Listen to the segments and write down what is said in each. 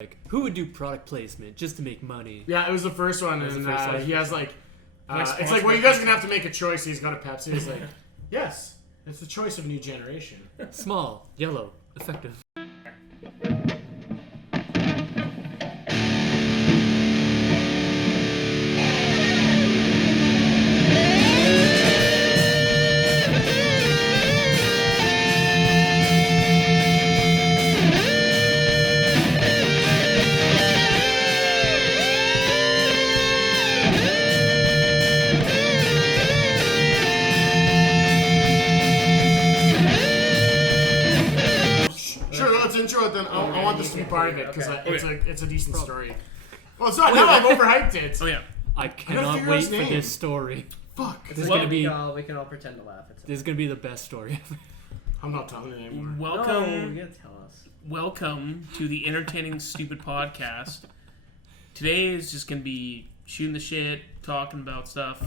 like, who would do product placement just to make money? Yeah, it was the first one, and he has like, it's like, well, you guys are gonna have to make a choice. He's got a Pepsi. He's like, yes, it's the choice of new generation. Small, yellow, effective. I want this to be part of it because it's a decent story. Well, it's not. Now I've overhyped it. Oh yeah, I cannot wait for this story. Fuck. This is gonna be. We can all pretend to laugh. This is gonna be the best story ever. I'm not telling it anymore. Welcome. No, you gotta tell us. Welcome to the Entertaining Stupid Podcast. Today is just gonna be shooting the shit, talking about stuff.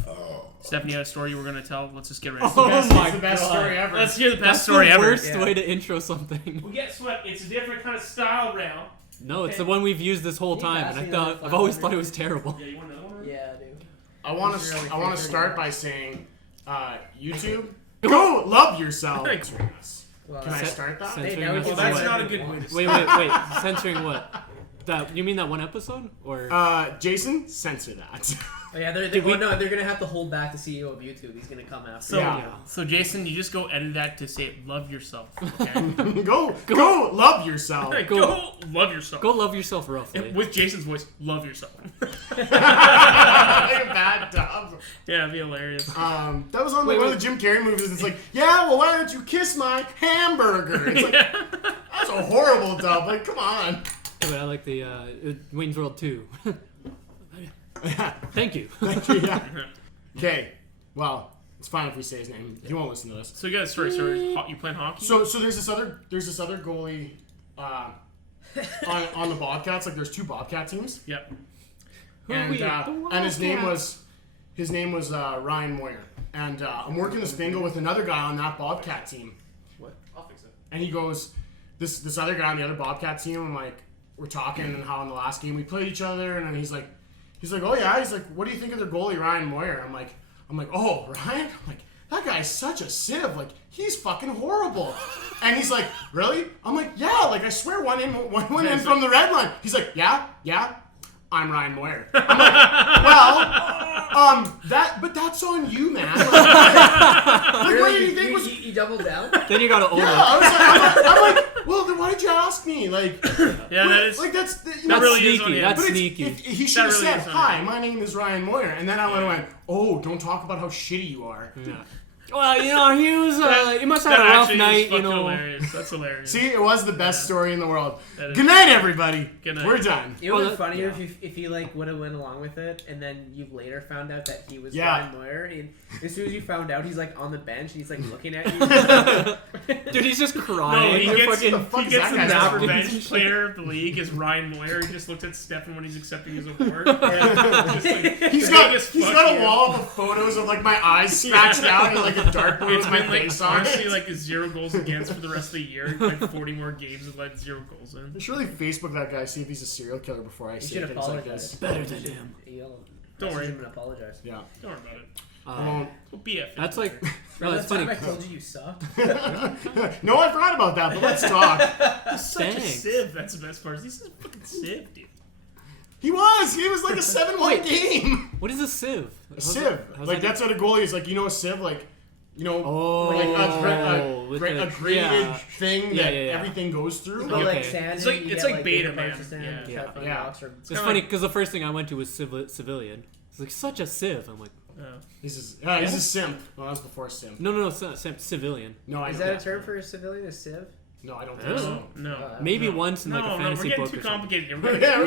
Stefan, you had a story you were gonna tell. Let's just get ready. It's the best story ever. Let's hear the best That's story the ever. worst way to intro something. Well, guess what? It's a different kind of style, Rheal. No, it's the one we've used this whole time, and I've always thought it was terrible. Yeah, you want another one? Yeah, dude. I want to start by saying, YouTube, go love yourself. Well, Can I start that? Well, that's not a good way to Wait. Censoring what? That you mean that one episode or? Jason, censor that. Oh, yeah, they're gonna have to hold back the CEO of YouTube. He's gonna come after. So Jason, you just go edit that to say "love yourself." Okay? go love yourself. Go love yourself. Go love yourself roughly. With Jason's voice, love yourself. Like a bad dub. Yeah, it'd be hilarious. That was on one of the Jim Carrey movies. It's like, yeah, well, why don't you kiss my hamburger? It's like, that's a horrible dub. Like, come on. Yeah, but I like the Wayne's World 2. Thank you. Yeah. Okay. Well, it's fine if we say his name. He won't listen to this. So you got a story. You playing hockey? So there's this other goalie on the Bobcats. Like there's two Bobcat teams. Yep. And his name was Ryan Moyer. And I'm working this bingo with another guy on that Bobcat team. What? I'll fix it. And he goes, this other guy on the other Bobcat team. I'm like, we're talking and how in the last game we played each other, and then he's like, oh yeah. He's like, what do you think of their goalie Ryan Moyer? I'm like, oh, Ryan? I'm like, that guy's such a sieve. Like, he's fucking horrible. And he's like, really? I'm like, yeah. Like, I swear one went in from the red line. He's like, yeah. I'm Ryan Moyer. I'm like, well, but that's on you, man. Like, Really? what do you think was? You doubled down? Then you gotta own it. I'm like, well, then why did you ask me? Like, yeah, that is like that's really sneaky. That's but sneaky. He should have really said, is on "Hi, him. my name is Ryan Moyer," and then I would have went, "Oh, don't talk about how shitty you are." Yeah. Well, he was. He must have that had a rough actually night, is fucking you know. Hilarious. That's hilarious. See, it was the best story in the world. That is- Good night, everybody. Good night. We're done. It would Well, have been funnier if you like would have went along with it, and then you later found out that he was Yeah. Ryan Moyer. And as soon as you found out, he's like on the bench and he's like looking at you. Dude, he's just No, crying. he They're gets, fucking- fuck he is gets that the guy's best name? revenge player of the league is Ryan Moyer. He just looked at Stefan when he's accepting his award. Just like, He's the got biggest he's fuck got a you. wall of photos of like my eyes scratched out and like a dartboard It's with my been like face on honestly it. like 0 goals against for the rest of the year. Like 40 more games with like 0 goals in. I should really Facebook that guy, see if he's a serial killer before I You say should things like apologize. this. Better than him. Don't worry. Him and apologize. Yeah. Don't worry about it. Uh, We'll BF. that's like. Bro, No, that it's funny. time I told you sucked. No, I forgot about that, but let's talk. He's such a Thanks. sieve. That's the best part. He's a fucking sieve, dude. He was like a 7-1 game. What is a sieve? A sieve. Like that's what a goalie is. Like, you know, a sieve, like, you know, Oh, like with a the- graded yeah. thing Yeah, that yeah, yeah. everything goes through. But like Okay. sand, It's like- you it's get, like beta, bigger parts man. of sand, Yeah. shut the Yeah. rocks or- It's kinda funny like- because the first thing I went to was civilian. It's like such a civ. I'm like, He's a simp. Well, that was before simp. no, civilian. No, I Is don't that a think term so. for a civilian? A civ? No, I don't I think don't so. know. No. Maybe No. once in like a No, fantasy we're getting book too or something. complicated here. Yeah,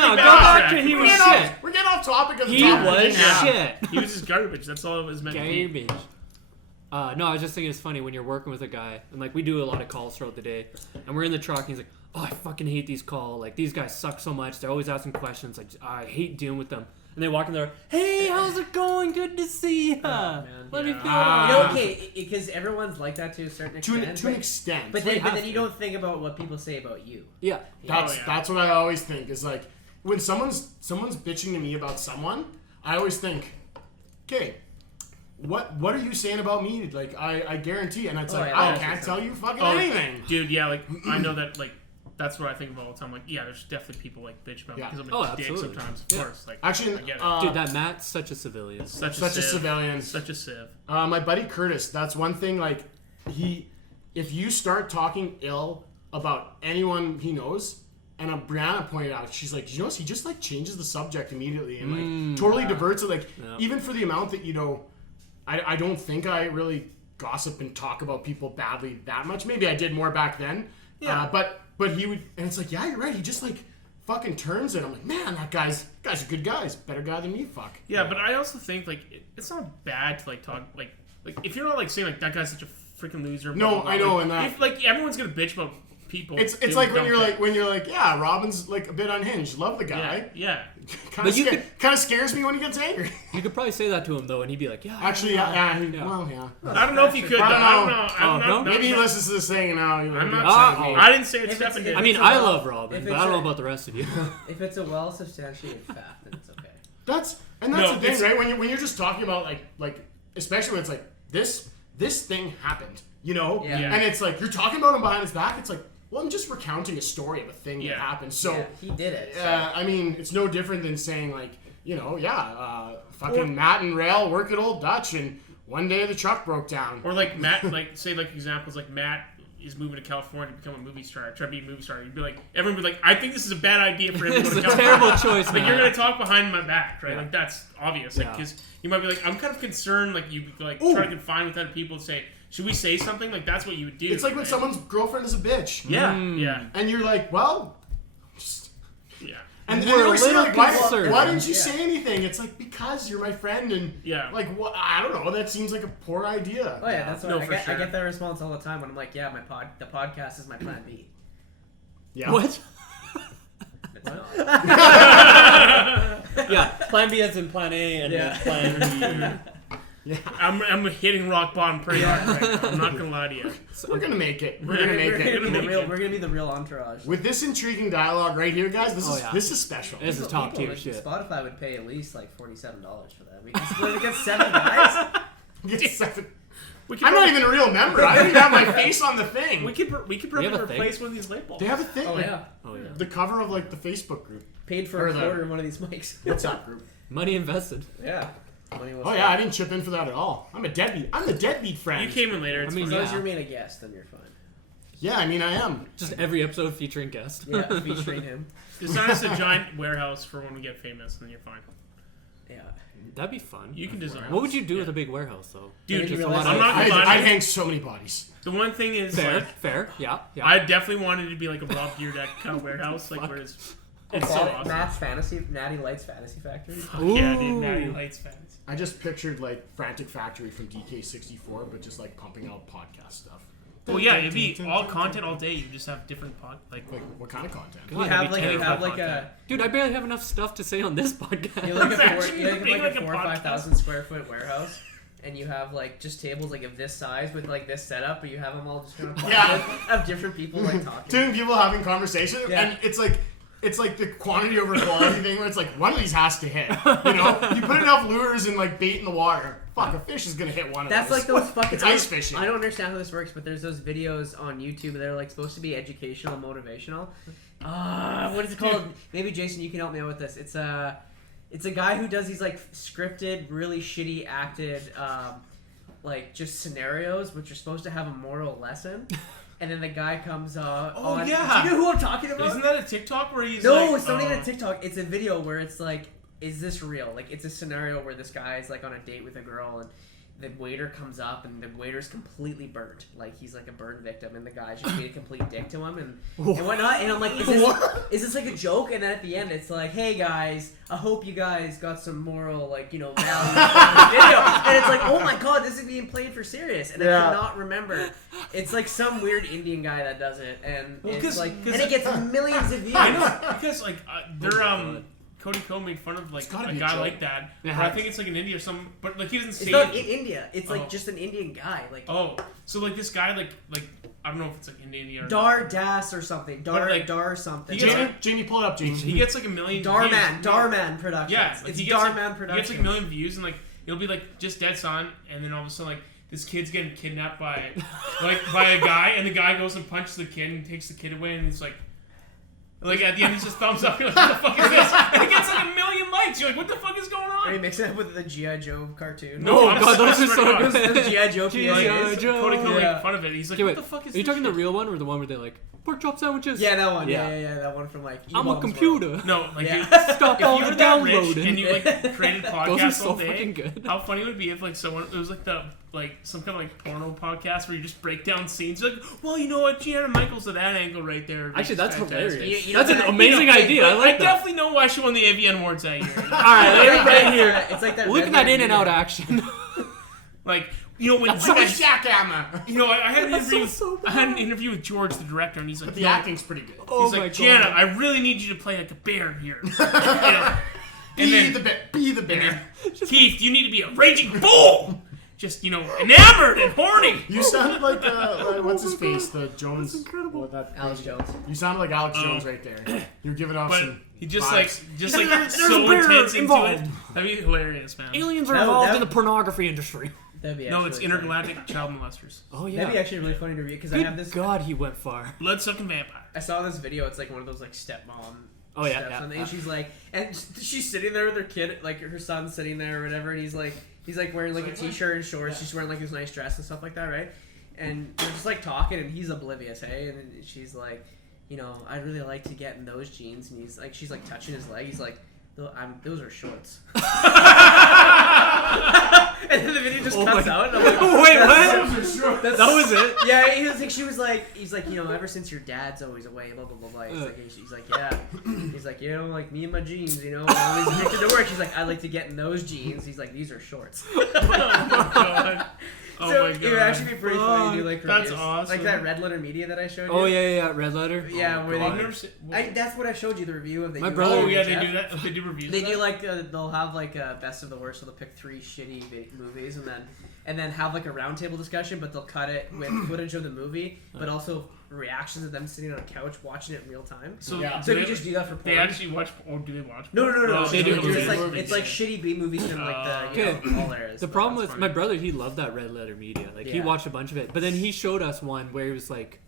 No, go back to he was shit. We're getting off topic of the He topic. was Yeah. shit. He was just garbage. That's all it was meant to be. Garbage. No, I was just thinking it's funny when you're working with a guy and like we do a lot of calls throughout the day, and we're in the truck and he's like, "Oh, I fucking hate these calls. Like these guys suck so much. They're always asking questions. Like I hate dealing with them." and they walk in there. Hey, how's it going? Good to see ya. man. Let me Yeah. feel. You know, okay, because everyone's like that to a certain To extent. an extent. But We then, have you to. don't think about what people say about you. Yeah. That's what I always think is like when someone's bitching to me about someone, I always think, okay, what are you saying about me? Like I guarantee, and it's Oh, like yeah, I that's can't just tell you fucking Oh, anything. Dude, yeah, like I know that like that's what I think about all the time. Like, yeah, there's definitely people like bitch about me Yeah. because I'm Oh, a dick absolutely. sometimes. Of Yeah. course, like Actually, I get it. Dude, that Matt's such a civilian. such such a sieve. civilian. Such a sieve. My buddy Curtis, that's one thing. Like if you start talking ill about anyone he knows, and Brianna pointed out, she's like, you know, he just like changes the subject immediately and like totally diverts it. Like even for the amount that I don't think I really gossip and talk about people badly that much. Maybe I did more back then. Yeah. But he would, and it's like, yeah, you're right. He just like fucking turns it. I'm like, man, that guy's a good guy. He's a better guy than me. Fuck. Yeah, but I also think like it's not bad to like talk like if you're not like saying like that guy's such a freaking loser. No, blah, blah, I know, like, and that- if like everyone's gonna bitch about people. It's doing like when dumb you're like, yeah, Robin's like a bit unhinged. Love the things. guy. Yeah. Kind of scares me when he gets angry. You could probably say that to him though, and he'd be like, "Yeah." Actually, yeah. Well, yeah. I don't know if you could. I don't know. I don't know. no? Maybe he listens to this thing and now I'm not upset saying. with me. I didn't say it. If Stefan it's- did. I mean, It's a I well- love Robin, if but it's I don't know a- about the rest of you. If it's a well-substantiated fact, then it's okay. That's No, the thing, it's- right? When you're just talking about like especially when it's like this thing happened, you know, Yeah. Yeah. and it's like you're talking about him behind his back. It's like, well, I'm just recounting a story of a thing Yeah. that happened. So, Yeah, he did it. So. I mean, it's no different than saying like, you know, fucking Matt and Rheal work at Old Dutch, and one day the truck broke down. Or like Matt, like say like examples like Matt is moving to California to become a movie star, try to be a movie star. You'd be like, everyone would be like, I think this is a bad idea for him to go It's to a California. terrible choice, Like man. you're gonna talk behind my back, right? Yeah. Like that's obvious. Like Yeah. because you might be like, I'm kind of concerned. Like you like Ooh. try to confine with other people and say, should we say something? Like that's what you would do. It's like when right? someone's girlfriend is a bitch. Yeah, yeah, And you're like, well, just... yeah. And We're they a always say, little like, concerned. why didn't you Yeah. say anything? It's like, because you're my friend, and Yeah. like, what? I don't know. That seems like a poor idea. Oh yeah, that's what No, I for get. sure. I get that response all the time when I'm like, yeah, the podcast is my plan B. Yeah. What? It's not. Yeah, Plan B as in Plan A, and Yeah. then Plan B. I'm hitting rock bottom pretty hard right now. I'm not gonna lie to you. We're gonna make it. We're Yeah, gonna make We're it. gonna be the Make real. it. We're gonna be the real entourage. With this intriguing dialogue right here, guys, this is special. This is top People, tier like, shit. Spotify would pay at least like $47 for that. We can split it against 7 guys. Get seven. We could I'm not probably- even a real member. I don't even have my face on the thing. We could probably have a thing? replace one of these light bulbs. They have a thing. Oh like, yeah, Oh yeah. The cover of like the Facebook group. paid for Or a the- quarter in one of these mics. WhatsApp group. Money invested. Yeah. Money was Oh yeah, I didn't chip in for that at all. I'm a deadbeat. I'm the deadbeat friend. You came in later. It's I mean, fine. As long as Yeah. you're being a guest, then you're fine. Yeah, I mean I am. Just every episode featuring guest. Yeah, featuring him. design us a giant warehouse for when we get famous, and then you're fine. Yeah. That'd be fun. You can design. What would you do with a big warehouse, though? Dude, Maybe Just a realize lot I'm of- not gonna lie to I'd you. hang so many bodies. The one thing is, Fair, like, fair. Yeah, yeah. I definitely wanted it to be like a Rob Deerdeck kind of warehouse, like where it's so awesome. Natty Lights Fantasy Factory. Yeah, dude, Ooh. Matty Lights fans. I just pictured like Frantic Factory from DK64, but just like pumping out podcast stuff. Well, yeah, it'd be all content all day. You just have different Like what kind of content? God, You that'd have be like you terrible have like content. Dude, I barely have enough stuff to say on this podcast. you like a Imagine you like, being like like a a 4 or podcast. 5,000 square foot warehouse, and you have like just tables like of this size with like this setup, but you have them all just kind of Yeah. of different people like talking. Two people having conversation, Yeah. and it's like the quantity over quality thing where it's like one of these has to hit. You know, you put enough lures and like bait in the water. Fuck, a fish is gonna hit one of That's those. like those fucking. It's ice fishing. I don't understand how this works, but there's those videos on YouTube that are like supposed to be educational, motivational. What is it called? Maybe Jason, you can help me out with this. It's a guy who does these like scripted, really shitty acted, like just scenarios which are supposed to have a moral lesson. And then the guy comes on. yeah. Do you know who I'm talking about? Isn't that a TikTok where he's No, like, it's not even a TikTok. It's a video where it's like, is this real? Like, it's a scenario where this guy is like on a date with a girl, and the waiter comes up, and the waiter's completely burnt. Like, he's like a burn victim, and the guy's just being a complete dick to him, and whatnot. And I'm like, is this like a joke? And then at the end, it's like, hey guys, I hope you guys got some moral, like, you know, value from this video. And it's like, oh my god, this is being played for serious. And I cannot remember. It's like some weird Indian guy that does it, and Well, it's 'cause- like, 'cause- and it gets millions of views. I know because like they're Cody Ko made fun of like It's gotta a be a guy joke. like that. Yeah. But I think it's like in India or something. But like he doesn't say It's not it. in India. It's like just an Indian guy. Like So like this guy like I don't know if it's like in India or Dar Das or something. Dar like, Dar something. he gets Jamie, pull it up, Jamie. he gets like a million Darman. views. Darman Productions. Yeah, like, it's he gets, Darman like, Productions. He gets like a million views and like it'll be like just dead on, and then all of a sudden like this kid's getting kidnapped by by a guy, and the guy goes and punches the kid and takes the kid away, and he's like at the end he's just thumbs up. You're like, what the fuck is this? And it gets like a million likes. You're like, what the fuck is going Are you on? mixing it up with the G.I. Joe cartoon? No, Oh I'm god, those I are swear so to God. good. The G.I. Joe G.I. PSAs. Joe. Cody Ko Yeah. made fun of it. He's like, Okay, what wait, the fuck is are you this talking the shit? real one or the one where they're like pork chop sandwiches? Yeah, that one. Yeah. Yeah, that one from like. I'm a E-Bombs computer. World. No, like Yeah. dude, Stop if all you the were that rich downloading. and you like created Those are podcasts so all day, fucking good. how funny would it be if like someone it was like the some kind of like porno podcast where you just break down scenes like, well, you know what, Gianna Michaels at that angle right there. Actually, that's fantastic. hilarious. You know That's an that- amazing You know, idea. I like that. definitely know why she won the AVN Awards that year. All right, right here. It's like that. Look at Red that in and out Letter action. Like, you know, when That's Like a so- jackhammer. you know, I had an That's interview. so I had an bad. interview with George, the director, and he's like, But the "No." acting's pretty good. Oh He's my like, god. Gianna, I really need you to play like a bear here. Be then- the bear. Be the bear. Keith, you need to be a raging bull. Just, you know, enamored and horny. You sounded like what's his face? The Jones. That's incredible. What, that Alex Jones. You sounded like Alex Jones right there. You're giving off But some. he just vibes. like There's so a bear intense into involved. it. That'd be hilarious, man. Aliens are That- involved that- in the pornography industry. That'd be No, actually it's really funny. intergalactic child molesters. Oh yeah. That'd be actually really funny to read because I Good have this. God, he went far. Blood sucking vampire. I saw this video. It's like one of those like stepmom. Oh, yeah, steps yeah, on the- yeah. And she's like, and she's sitting there with her kid, like her son's sitting there or whatever, and he's like wearing like a t-shirt and shorts. She's wearing like this nice dress and stuff like that, right? And they're just like talking, and he's oblivious, hey? And then she's like, you know, I'd really like to get in those jeans, and he's like, she's like touching his leg. He's like, those are shorts. And then the video just Oh cuts my- out, and I'm like, Wait, that's- what? That was it. Yeah, he was like, she was like, he's like, you know, ever since your dad's always away, blah blah blah blah. He's like, yeah. He's like, you know, like me and my jeans, you know, I always make it to work. She's like, I like to get in those jeans. He's like, these are shorts. Oh my god. Oh So my it would god. actually be pretty funny to do like That's reviews. awesome. Like that Red Letter Media that I showed you. Oh yeah, Red Letter. Yeah, where I've they. never seen. That's what I showed you the review of. They My do brother- Oh Red yeah, Letter they Jeff. do that. They do reviews. They of do that? like they'll have like a best of the worst, so they'll pick 3 shitty movies and then have like a roundtable discussion, but they'll cut it with footage of the movie, but also reactions of them sitting on a couch watching it in real time. So, Yeah. So do you they, just do that for porn. they actually watch, or do they watch? No. Oh, they do It's movies. like movies. it's like shitty B movies from like the Okay. all eras. The but problem that's with funny. my brother, he loved that Red Letter Media. Like he Yeah. watched a bunch of it, but then he showed us one where he was like,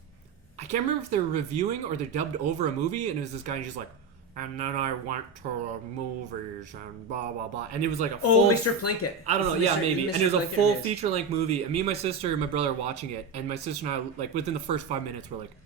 I can't remember if they're reviewing or they dubbed over a movie, and it was this guy, and he's like, and then I went to the movies and blah blah blah, and it was like a Oh, full. Mr. Plinkett. I don't know, It's yeah, Mr. maybe. Mr. And it was a Plinkett full reviews. feature-length movie, and me and my sister and my brother are watching it, and my sister and I, like, within the first 5 minutes, we're like,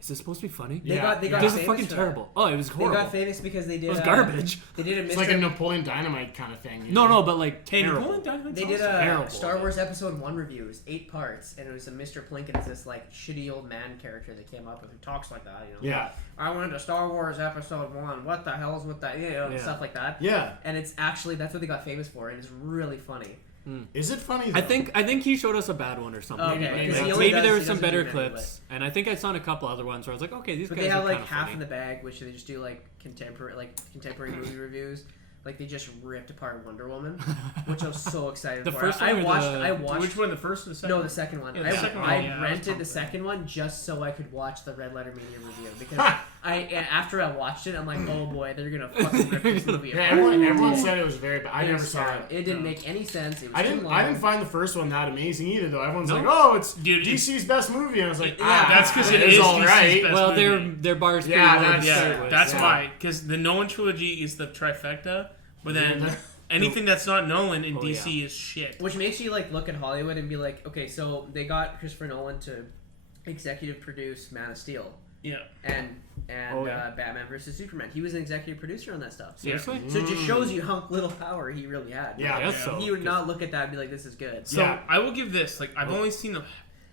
is this supposed to be funny? They Yeah. got This is famous fucking for that. terrible. Oh, it was They horrible. got famous because they did. It was garbage. They did a It's Mr. like a Napoleon Dynamite kind of thing. you No, know? no, but like Hey, terrible. Napoleon Dynamite's They did awesome. a Terrible. Star Wars Episode 1 review. It was 8 parts, and it was a Mr. Plinkett is this like shitty old man character that came up with who talks like that, you know. Yeah. I went to Star Wars Episode 1. What the hell's with that? You know, Yeah. stuff like that. Yeah. And it's actually that's what they got famous for, and it's really funny. Is it funny? I though? think he showed us a bad one or something. Okay, Like, 'cause he maybe only there does- were he some doesn't better do many, clips, and I think I saw a couple other ones where I was like, okay, these But guys they have are like kind of half funny. in the bag, which they just do like contemporary movie reviews. Like they just ripped apart Wonder Woman, which I was so excited The for. first one I or watched. the- I watched. Which one? The first or the second? No, the second one. Yeah, the second one, I yeah, I was rented pumped the for that. second one just so I could watch the Red Letter Media review because after I watched it, I'm like, oh boy, they're gonna fucking rip this movie Yeah, apart. everyone said it was very bad. I It never was saw terrible. it. It didn't make any sense. It was I too didn't. long. I didn't find the first one that amazing either, though. Everyone's No? like, "Oh, it's Dude, DC's best movie," and I was like, Yeah, that's 'cause it is is all DC's right. best Well, movie. their bar's pretty Yeah, low to that's- start Yeah, with. that's Yeah. why. Because the Nolan trilogy is the trifecta, but then Yeah. anything that's not Nolan in Oh, DC is shit. Which makes you like look at Hollywood and be like, okay, so they got Christopher Nolan to executive produce Man of Steel Yeah. and Oh, yeah. Batman vs Superman. He was an executive producer on that stuff. Seriously? So it just shows you how little power he really had. Yeah. I guess so. He would not look at that and be like, this is good. So Yeah. I will give this. Like I've only seen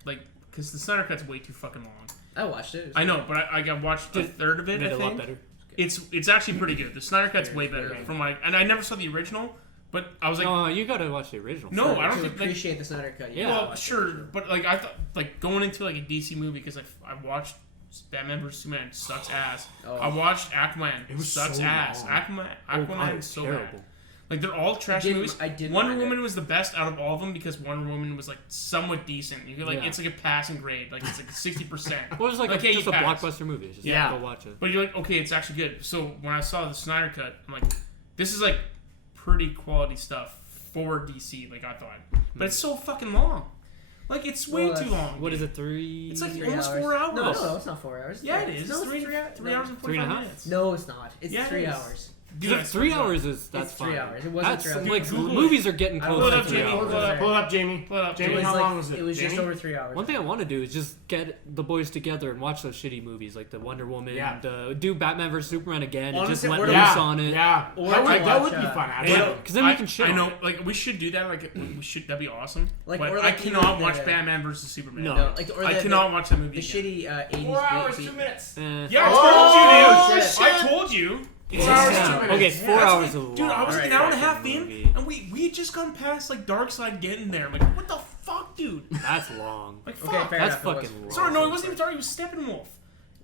because the Snyder Cut's way too fucking long. I watched it. It was I know, but I watched a third of it. Made I it a lot think better. it's actually pretty good. The Snyder Cut's way better Okay. from and I never saw the original, but I was like, No, you gotta watch the original. No, first. I don't to think like, appreciate the Snyder Cut. Yeah. well, sure, but like I thought, like going into like a DC movie because I watched Batman vs Superman sucks ass. Oh. I watched Aquaman. It was sucks so ass. long. Aquaman is so bad. Like they're all trash movies. Wonder Woman was the best out of all of them because Wonder Woman was like somewhat decent. You could like it's like a passing grade. Like it's like 60%. Well, it was like Okay, just a you pass. blockbuster movie. It's just Yeah. go watch it. But you're like, okay, it's actually good. So when I saw the Snyder cut, I'm like, this is like pretty quality stuff for DC. Like I thought, but it's so fucking long. Like it's way too long. What is it? 3? It's like 3 almost hours. 4 hours. No, it's not 4 hours. Yeah, it is. No, Three it's 3 hours and 3 and a 45 half? minutes. No, it's not. It's Yeah, it 3 is. hours. Dude, 3 hours is that's It's 3 fine. hours. It wasn't That's 3 hours. like Google it. movies are getting I close Pull it to up, 3 Jamie. hours. Pull it up. Pull it up, Jamie. Pull it up, Jamie, Jamie. how like, long was it? It was just Jamie? over 3 hours. One thing I want to do is just get the boys together and watch those shitty movies like the Wonder Woman. Do Batman vs Superman again and just Honestly, let we're loose Yeah, on it. yeah. Or That would watch, be fun, Yeah, actually. Because then we can shit I on know, it. like we should do that. Like we should. That'd be awesome. Like, but or I like, cannot the- watch Batman versus Superman. No. Like, or I the- cannot watch that movie. The again. shitty 80s 4 hours, beat. 2 minutes. Yeah, Oh, I told you, dude. shit. I told you. It's 4 hours, just- 2 minutes. Okay, 4 That's hours what- is a dude, I long was Alright, an hour and a fucking half in, movie. and we had just gone past like Darkseid getting there. I'm like, what the fuck, dude? That's long. Like, Okay, fuck. fair That's enough. it was. fucking long. Sorry, no, it wasn't even Dark. It was Steppenwolf.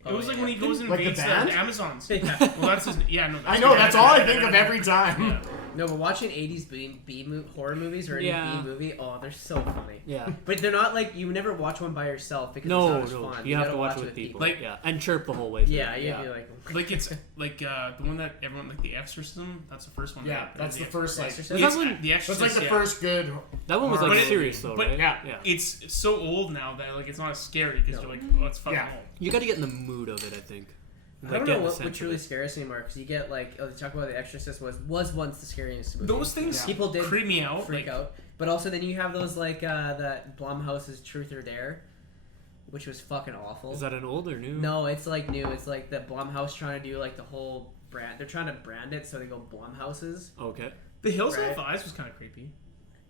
It Oh, was like yeah. when he goes and Like the invades band? the Amazons. Yeah. Well, that's his. Yeah, no. I know, that's all I think of every time. No, but watching 80s horror movies or any Yeah. B movie, oh, they're so funny. Yeah. But they're not like, you never watch one by yourself because No, it's not as fun. you have gotta to watch it with people. Like- yeah, and chirp the whole way through. Yeah, you'd be like, Like it's like the one that everyone like the Exorcism. That's the first one. Yeah, right? that's the first, like, Exorcist. That one- The that's Exorcist. like the yeah. first good. That one was But like it- serious though, but- right? Yeah. Yeah. It's so old now that like it's not as scary because you're like, oh, it's fucking Yeah. old. You got to get in the mood of it, I think. I Like, don't get know in the what sense would of truly it. scare us anymore because you get like, oh, they talk about The Exorcist was once the scariest movie. Those things People did creep me out. freak Like, out. But also then you have those like that Blumhouse's Truth or Dare, which was fucking awful. Is that an old or new? No, it's like new. It's like the Blumhouse trying to do like the whole brand. They're trying to brand it so they go Blumhouses. Okay. The Hills Right. Have Eyes was kind of creepy.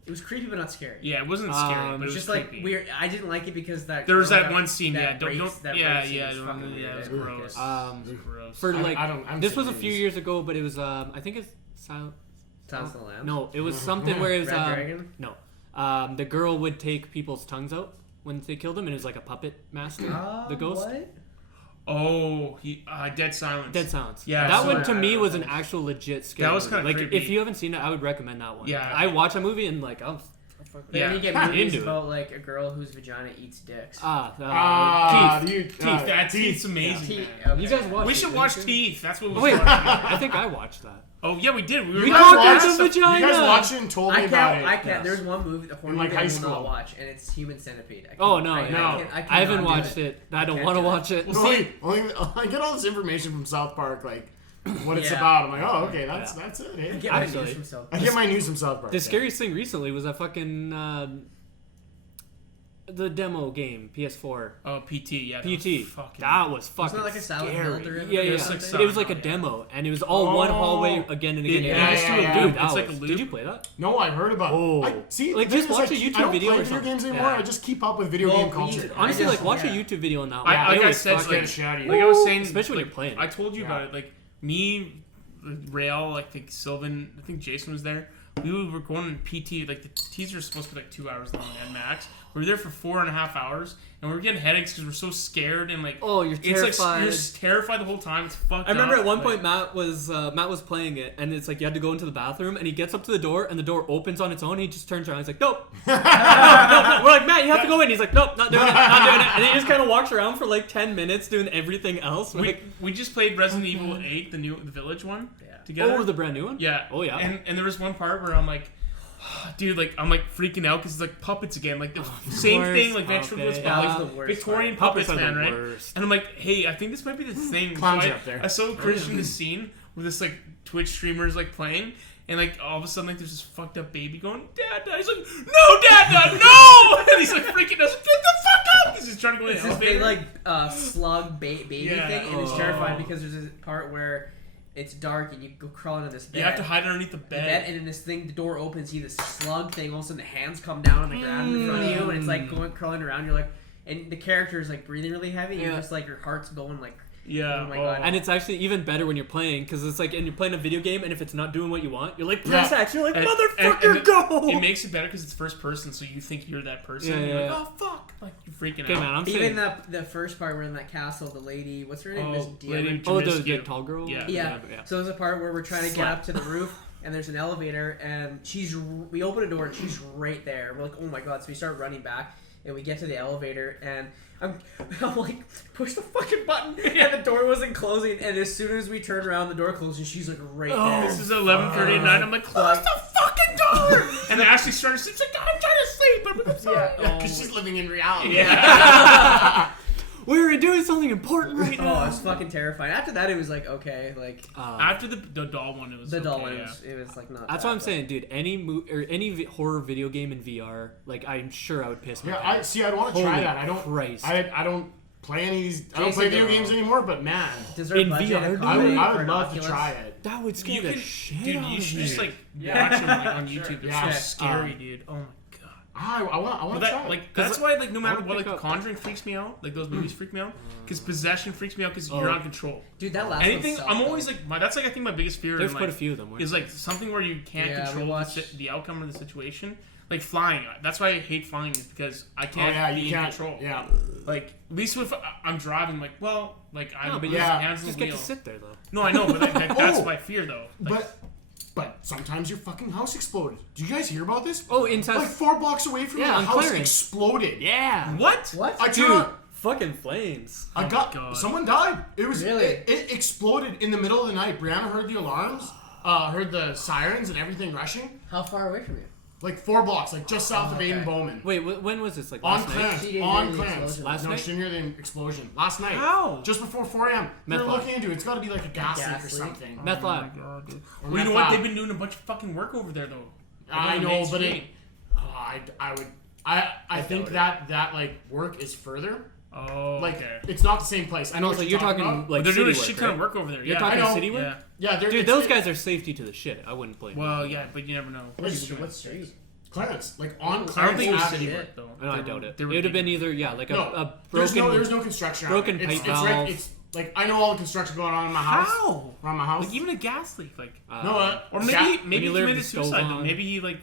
It was creepy but not scary. Yeah, it wasn't scary, but it It's was just creepy. like weird. I didn't like it because that There was girl that one scene. Yeah, don't. that Yeah, rape scene yeah, was don't- fucking yeah. It was weird. gross. It was gross. For like, I don't this was a seen few these. years ago, but it was I think it's Silent. Silence of the Lambs. No, it was something where it was Red Dragon. no, the girl would take people's tongues out when they killed them, and it was like a puppet master, the ghost. What? Oh, Dead Silence. Dead Silence. Yeah, that so one I- to I me don't was know. an actual legit scary. That was movie. kinda like creepy. if you haven't seen it, I would recommend that one. Yeah. I watch a movie and like But Yeah. then you get I'm movies into it. about like a girl whose vagina eats dicks. Keith. Teeth. Teeth. That Teeth's amazing. Teeth, man. okay. You guys watched We it, should didn't watch you? Teeth. That's what we Oh, wait, should watch. I think I watched that. Oh yeah, we did. We We were conquered watched the vagina. You guys watched it and told me I about can't. it. I can't. Yes. There's one movie, the horror In, like, movie high I will school. not watch, and it's Human Centipede. I Oh can't- no, I no, can't I haven't do watched it. I don't can't want to do it. watch it. I get all this information from South Park, like what it's Yeah. about. I'm like, oh, okay, that's Yeah. that's it. I Hey. get my Actually, news from South I Park. get my news from South Park. The yeah. scariest thing recently was that fucking the demo game PS4 Oh, PT. Yeah. PT. Fucking, That was fucking Wasn't that like a Silent scary. Hill derivative Yeah, or yeah. something? It was like a Yeah. demo, and it was all one hallway again and again. It- and yeah, again. yeah, yeah. Dude, It's that like was- a loop. Did you play that? No, I heard about. Oh. I, see, Like, the just thing is, watch a I YouTube don't video play or video games something. anymore. Yeah. I just keep up with video Well, game we- culture. Honestly, I like just- watch a yeah. YouTube video on that one. Like I was said, fucking- like, shoddy. like I was saying, especially when like, you're playing. I told you Yeah. about it. Like me, Rheal, I think Sylvan, I think Jason was there. We were going in PT. Like the teaser is supposed to be like 2 hours long at max. We were there for 4.5 hours, and we were getting headaches because we're so scared and like. Oh, you're It's terrified. like you're terrified the whole time. It's fucked. I remember up. at one Like, point Matt was playing it, and it's like you had to go into the bathroom, and he gets up to the door, and the door opens on its own. He just turns around. He's like, "Nope." No. We're like, "Matt, you have to go in." He's like, "Nope, not doing it, not doing it." And he just kind of walks around for like 10 minutes doing everything else. We're like, we just played Resident Evil 8, the Village one, together. oh, the brand new one. Yeah. Oh, yeah. And there was one part where I'm like, dude, like I'm like freaking out because it's like puppets again, like the same course, thing, like ventriloquist, okay. but That like was the worst Victorian part. puppets, are man, the right? worst. And I'm like, hey, I think this might be the thing. Clowns So are up there. I so cringed in this scene where this like Twitch streamer is like playing. And like all of a sudden, like there's this fucked up baby going, "Dad, Dad." He's like, "No, Dad, Dad, no!" And he's like freaking out. Get the fuck up! Because he's trying to go in It's the this big elevator. like slug baby Yeah. thing, and it's Oh. terrifying because there's this part where it's dark and you go crawl into this bed. You have to hide underneath the the bed. bed, and then this thing, the door opens, you see this slug thing. All of a sudden, the hands come down on the ground in front of you, and it's like going crawling around. You're like, and the character is like breathing really heavy. And you're Yeah. just like your heart's going like. Yeah. Oh my God. And it's actually even better when you're playing, because it's like, and you're playing a video game, and if it's not doing what you want, you're like, press X. You're like, And- motherfucker, and it- go! It makes it better because it's first person, so you think you're that person. Yeah, and you're yeah. like, oh fuck! Like you freaking Okay, out. man, I'm Even saying. the first part we're in that castle, the lady, what's her name? Miss Lady Diana? Oh, Jamis- the tall girl. Yeah. Yeah. So there's a part where we're trying to get Slap. up to the roof, and there's an elevator, and we open a door, and she's right there. We're like, oh my god! So we start running back, and we get to the elevator, and I'm like, push the fucking button, and the door wasn't closing. And as soon as we turn around, the door closes, and she's like right there. This is 11:30 at night. I'm like, close the fucking door. And then Ashley started. She's like, I'm trying to sleep. I'm sorry. Yeah. Because she's living in reality. Yeah. We're doing something important right Oh, now. it was fucking terrifying. After that, it was like okay, like After the doll one, it was the doll okay, one. yeah. It was like not. That's bad, what I'm but- saying, dude. Any horror video game in VR, like I'm sure I would piss my Yeah, pants. I'd want to try Holy that. I don't. Christ. I don't play any of these. I don't Jason, play video though. games anymore. But man, Does our In budget VR, accommodate I for would an love to Oculus? try it. That would scare You the can, shit dude. out You of should me. just like Yeah. watch them like on YouTube. They're Yeah. so scary, dude. Oh my god. I want Well, to that, try it. like that's why like no matter wanna what, like pick up- Conjuring freaks me out. Like those movies freak me out because possession freaks me out because you're Oh. on control. Dude, that last Anything. one sucked, I'm though. always like that's like I think my biggest fear There's in quite a life few of them. is like something where you can't Yeah, we control watched- the outcome of the situation. Like flying. That's why I hate flying is because I Oh can't yeah, be you in can't. control. Yeah. Like at least if I'm driving, like well, like I'm No, but with yeah, hands on just the get wheel. to sit there though. No, I know, but like, that's Oh. my fear though. Like, But sometimes your fucking house exploded. Do you guys hear about this? Oh, inside. Like 4 blocks away from me, Yeah, the on house Clarence. exploded. Yeah. what? What? I Dude, turned. fucking flames. I Oh got my God. someone died. It was Really? it exploded in the middle of the night. Brianna heard the alarms, heard the sirens and everything rushing. How far away from you? Like 4 blocks, like just south of okay. Aiden Bowman. Wait, when was this? Like On last night? Clarence. She didn't On hear the Clarence. explosion. Last No, night? she didn't hear the explosion. Last night. How? Just before 4 a.m. They're Meth lab. looking into it. It's got to be like a gas leak or Gas leak? something. Meth Oh my lab. God, dude. Or Well, you know meth what? lab. They've been doing a bunch of fucking work over there though. I Like, know, Main but Street. I think that like work is further. Oh, Like okay. it's not the same place. I And know also, what you're talking talking about. like But they're city doing a work, shit right? ton of work over there. You're Yeah, talking I know. city work. yeah. Yeah, they're, Dude, it's- those it- guys are safety to the shit. I wouldn't blame them. Well, yeah, but you never know. What street? Clarence, like on I don't Clarence think it was Avenue. city shit. work though. No, I doubt it. They It were would have been digging. either like No, a there's broken. no construction. around broken it. pipe It's right. valve. It's like I know all the construction going on in my house. How? Around my house. Like even a gas leak, like No, or ga- maybe you he leave committed the stove suicide. Though. on. Maybe he like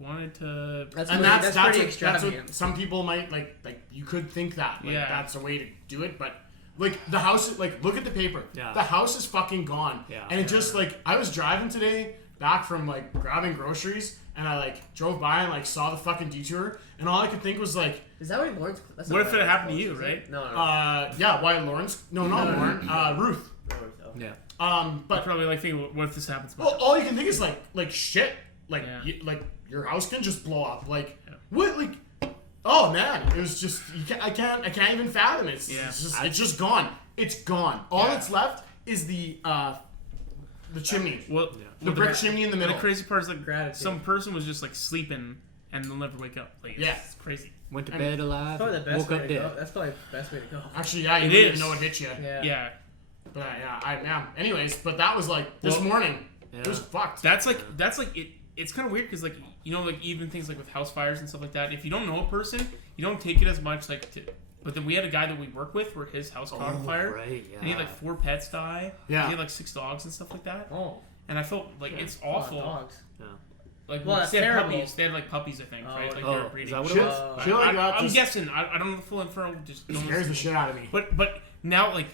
wanted to. That's and pretty, that's that's what, pretty that's extravagant. what some people might like you could think that like Yeah. that's a way to do it, but like the house like look at the paper. Yeah. The house is fucking gone. Yeah. And it just like I was driving today back from like grabbing groceries and I like drove by and like saw the fucking detour and all I could think was like Is that what Lawrence? That's What not if why it happened to Lawrence you, closed, is right? it? No, no. yeah, why Lawrence? No, not No, no, Lauren. Ruth. Lawrence, oh. Yeah. I But probably like think, what if this happens? to my well, all you can think is like shit. Like Yeah. like your house can just blow up. Like Yeah. what? Like oh man, it was just I can't even fathom it. Yeah. It's just gone. It's gone. All Yeah. that's left is the chimney, Well, the brick chimney in the The middle. crazy part is like Gratitude. some person was just like sleeping and they'll never wake up. Like, Yeah. it's crazy. Went to I bed alive. Probably the best Woke way up to dead. go. That's probably the best way to go. Actually, yeah, you It didn't is. even know it hit you. Yeah. Yeah, But yeah. Anyways, but that was like this Well, morning. Yeah. It was fucked. that's like it. It's kind of weird because like you know like even things like with house fires and stuff like that. If you don't know a person, you don't take it as much like. But then we had a guy that we work with where his house caught on fire. Right. Yeah. And he had like 4 pets die. Yeah. He had like 6 dogs and stuff like that. Oh, And I felt like it's a lot of awful. dogs. Like Well, that's they had terrible. puppies. They had like puppies, I think, Oh, right? Like oh, they were is breeding. that what it Shit, was? shit like that I'm just guessing. I don't know the full info. Just don't scares the shit out of me. But now like,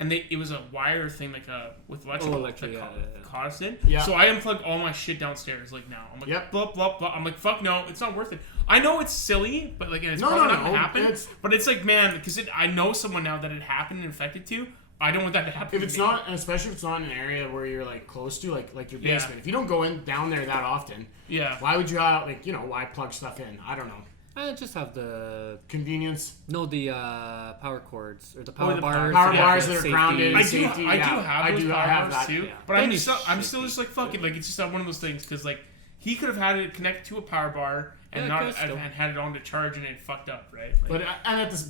and it was a wire thing like with electrical. electric, like, yeah. caused it. Yeah. So I unplugged all my shit downstairs. Like now, I'm like Yep. blah blah blah. I'm like fuck no, it's not worth it. I know it's silly, but like and it's No, probably no, not no, gonna happen. it's- But it's like man, because I know someone now that it happened and infected to. I don't want that to happen. If to it's me. not, and especially if it's not in an area where you're like close to, like your Yeah. basement. If you don't go in down there that often, Yeah. why would you have why plug stuff in? I don't know. I just have the Convenience. power cords or the power the bars. Power yeah, bars the that are safety. grounded. I do Safety, have I those do power have bars that, too, yeah. but They I'm need still just like fuck it, like it's just one of those things because like he could have had it connected to a power bar and Yeah, not could've still. and had it on to charge and it fucked up, right? Like,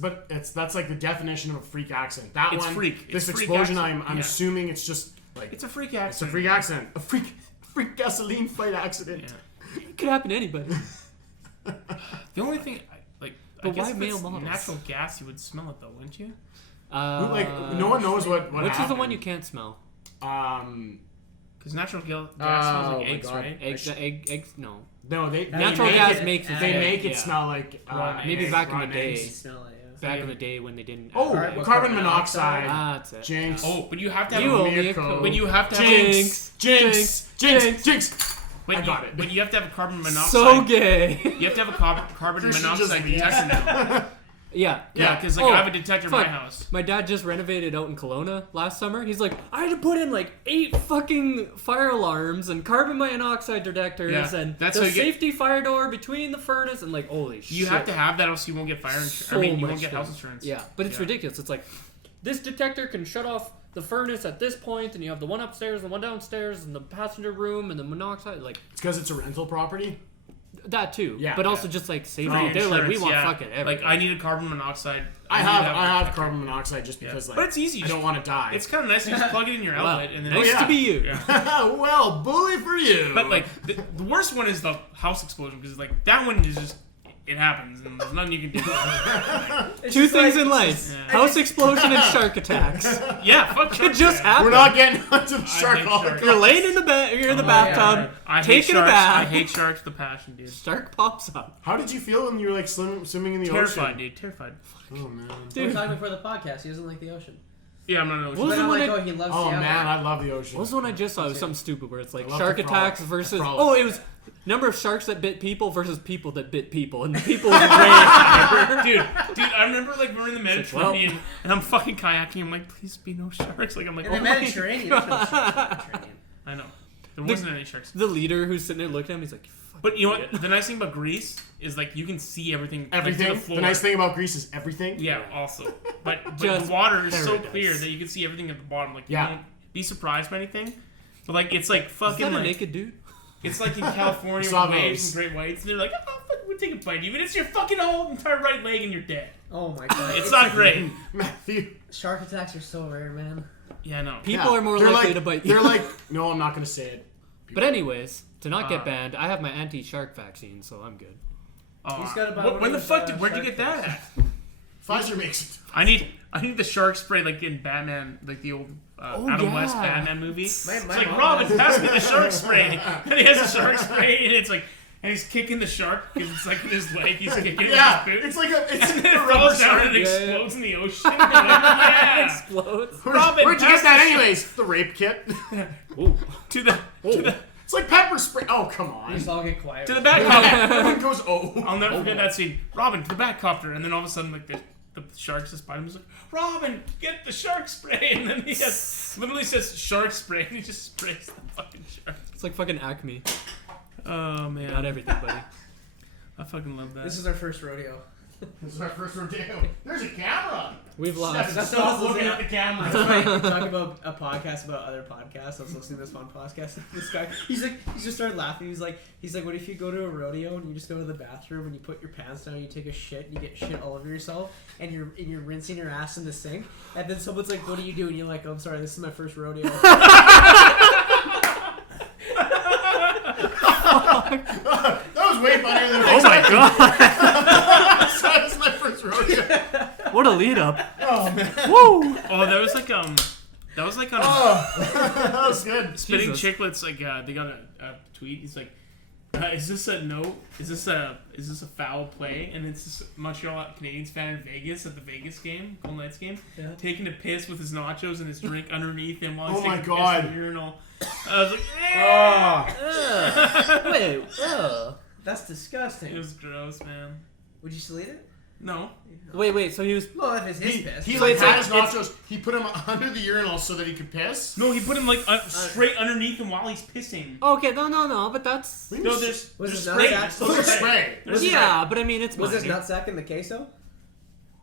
But that's like the definition of a freak accident. That It's one, freak. this It's freak explosion. accident. I'm Yeah. assuming it's just like it's a freak it's a accident. freak accident. A freak gasoline fight accident. Yeah. It could happen to anybody. The only thing, I But guess why if male it's models? natural gas, you would smell it though, wouldn't you? Like no one knows what Which is the happened. one you can't smell? Um, Because natural gas Oh, smells my like eggs, God. right? Eggs, no. No, they Natural make gas it, makes it. They make it yeah. smell like Maybe egg, back in the rotten day. eggs. Smell it, yeah. Back in the day when they didn't. Oh, Alright, well, carbon carbon monoxide. that's it. Jinx. Oh, but you have to have You a owe me a Mirko. code. But you have to have Jinx. Jinx. Jinx. Jinx. but I you, got it. But you have to have a carbon monoxide. So gay. You have to have a carbon Christian monoxide just detector now. Yeah. Yeah, because like Oh, I have a detector in my fuck. house. My dad just renovated out in Kelowna last summer. He's like, I had to put in like 8 fucking fire alarms and carbon monoxide detectors Yeah, and that's the how you get- safety fire door between the furnace and like, holy shit. You have to have that, else you won't get fire insurance. So I mean, you much won't get house things. insurance. Yeah, but it's ridiculous. It's like, this detector can shut off the furnace at this point, and you have the one upstairs and the one downstairs and the passenger room and the monoxide, like It's because it's a rental property. that too. Yeah, but yeah. also just like safety. For They're like, we insurance, want yeah. fucking everything. Like I need a carbon monoxide. I need to have a detector. carbon monoxide just because like But it's easy. I don't want to die. It's kind of nice. You just plug it in your Wow. outlet and then. Nice yeah. to be you. Yeah. well, bully for you. But like the worst one is the house explosion because like that one is just it happens and there's nothing you can do. Two things in life: house explosion and shark attacks. Yeah, fuck. It sharks, just man. happened. we're not getting onto the I shark hate holocaust. sharks. You're laying in the bed. You're in the Oh, bathtub. I hate taking a sharks. bath. I hate sharks. The passion, dude. Shark pops up. How did you feel when you were like swimming in the Terrified, ocean? dude. Terrified. Oh man. We were Dude, talking before the podcast. He doesn't like the ocean. Yeah, I'm not an What ocean. was But the I'm one like, I- oh, he loves Oh Seattle. man, I love the ocean. what was the one I just saw? It was something stupid where it's like I love shark the frolic. attacks versus. Frolic. Oh, it was number of sharks that bit people versus people that bit people, and the people was way higher. Dude, I remember like we were in the like, well. Mediterranean and I'm fucking kayaking. I'm like, please be no sharks. Like I'm like, In the oh my Mediterranean. There's no sharks in the Mediterranean. I know. There wasn't any sharks. The leader who's sitting there looking at him, he's like, "Fuck But you know idiot." what? The nice thing about Greece is like you can see everything. like, to Everything. the The, floor. nice thing about Greece is everything. Yeah, also. But Just the water is so paradise. clear that you can see everything at the bottom. Like you Yeah. won't be surprised by anything. But like it's like Is fucking that a like naked dude? it's like in California Saw with waves those. and great whites. And they're like, oh fuck, we'll take a bite of you. But it's your fucking whole entire right leg and you're dead. Oh my god. It's not great. Matthew. Shark attacks are so rare, man. Yeah, I know. People Yeah. are more They're likely like, to bite you. They're like, no, I'm not gonna say it. But anyways, to not get Uh, banned, I have my anti-shark vaccine, so I'm good. Oh, He's got about when one the of those, fuck did? Where'd you shark get that fins. at? Pfizer makes it. I need the shark spray like in Batman, like the old Adam yeah. West Batman movie. My It's mom like has- Robin, pass me the shark spray, and he has the shark spray, and it's like, and he's kicking the shark because it's like in his leg, he's kicking it Yeah, with his boot. it's like it's And a then it rubber falls down shark. and it Yeah, yeah. explodes in the ocean. You're like, yeah. Explodes. Robin, Where'd you pass get that the anyways? The rape kit. Ooh. to the It's like pepper spray. Oh come We on. just all get quiet. to the Batcopter. Everyone goes oh. I'll never forget that scene. Robin to the Batcopter, and then all of a sudden like the sharks just bite him. He's like, Robin, get the shark spray, and then he literally says shark spray, and he just sprays the fucking shark. It's like fucking Acme. Oh man, Not everything, buddy. I fucking love that. This is our first rodeo. This is our first rodeo. There's a camera. We've lost. That's Stop what looking I at was the camera. We talk about a podcast about other podcasts. I was listening to this one podcast. This guy, he just started laughing. He's like, what if you go to a rodeo and you just go to the bathroom and you put your pants down, and you take a shit, and you get shit all over yourself, and you're rinsing your ass in the sink, and then someone's like, what do you do? And you're like, oh, I'm sorry, this is my first rodeo. That was way funnier than I Oh my god! That was my first rodeo. What a lead up. Oh man. Woo! Oh, that was like on That was good. Spitting Jesus. Chicklets. Like they got a tweet. He's like, "Is this a no? Is this a foul play?" And it's this Montreal Canadiens fan in Vegas at the Vegas game, Golden Knights game, Yeah. taking a piss with his nachos and his drink underneath him while he's Oh my taking a God. piss in the urinal. I was like, "Yeah." Wait, ugh. That's It disgusting. was gross, man. Would you delete it? No, Wait, so he was. Well, if it's his piss. He So like it's had like- his nachos. He put them under the urinal so that he could piss. no, he put him like straight underneath him while he's pissing. Okay, no, but that's. No, there's Was there's it spray. nutsack? Those are spray. There's Yeah, but I mean, it's Was this minor. nutsack in the queso?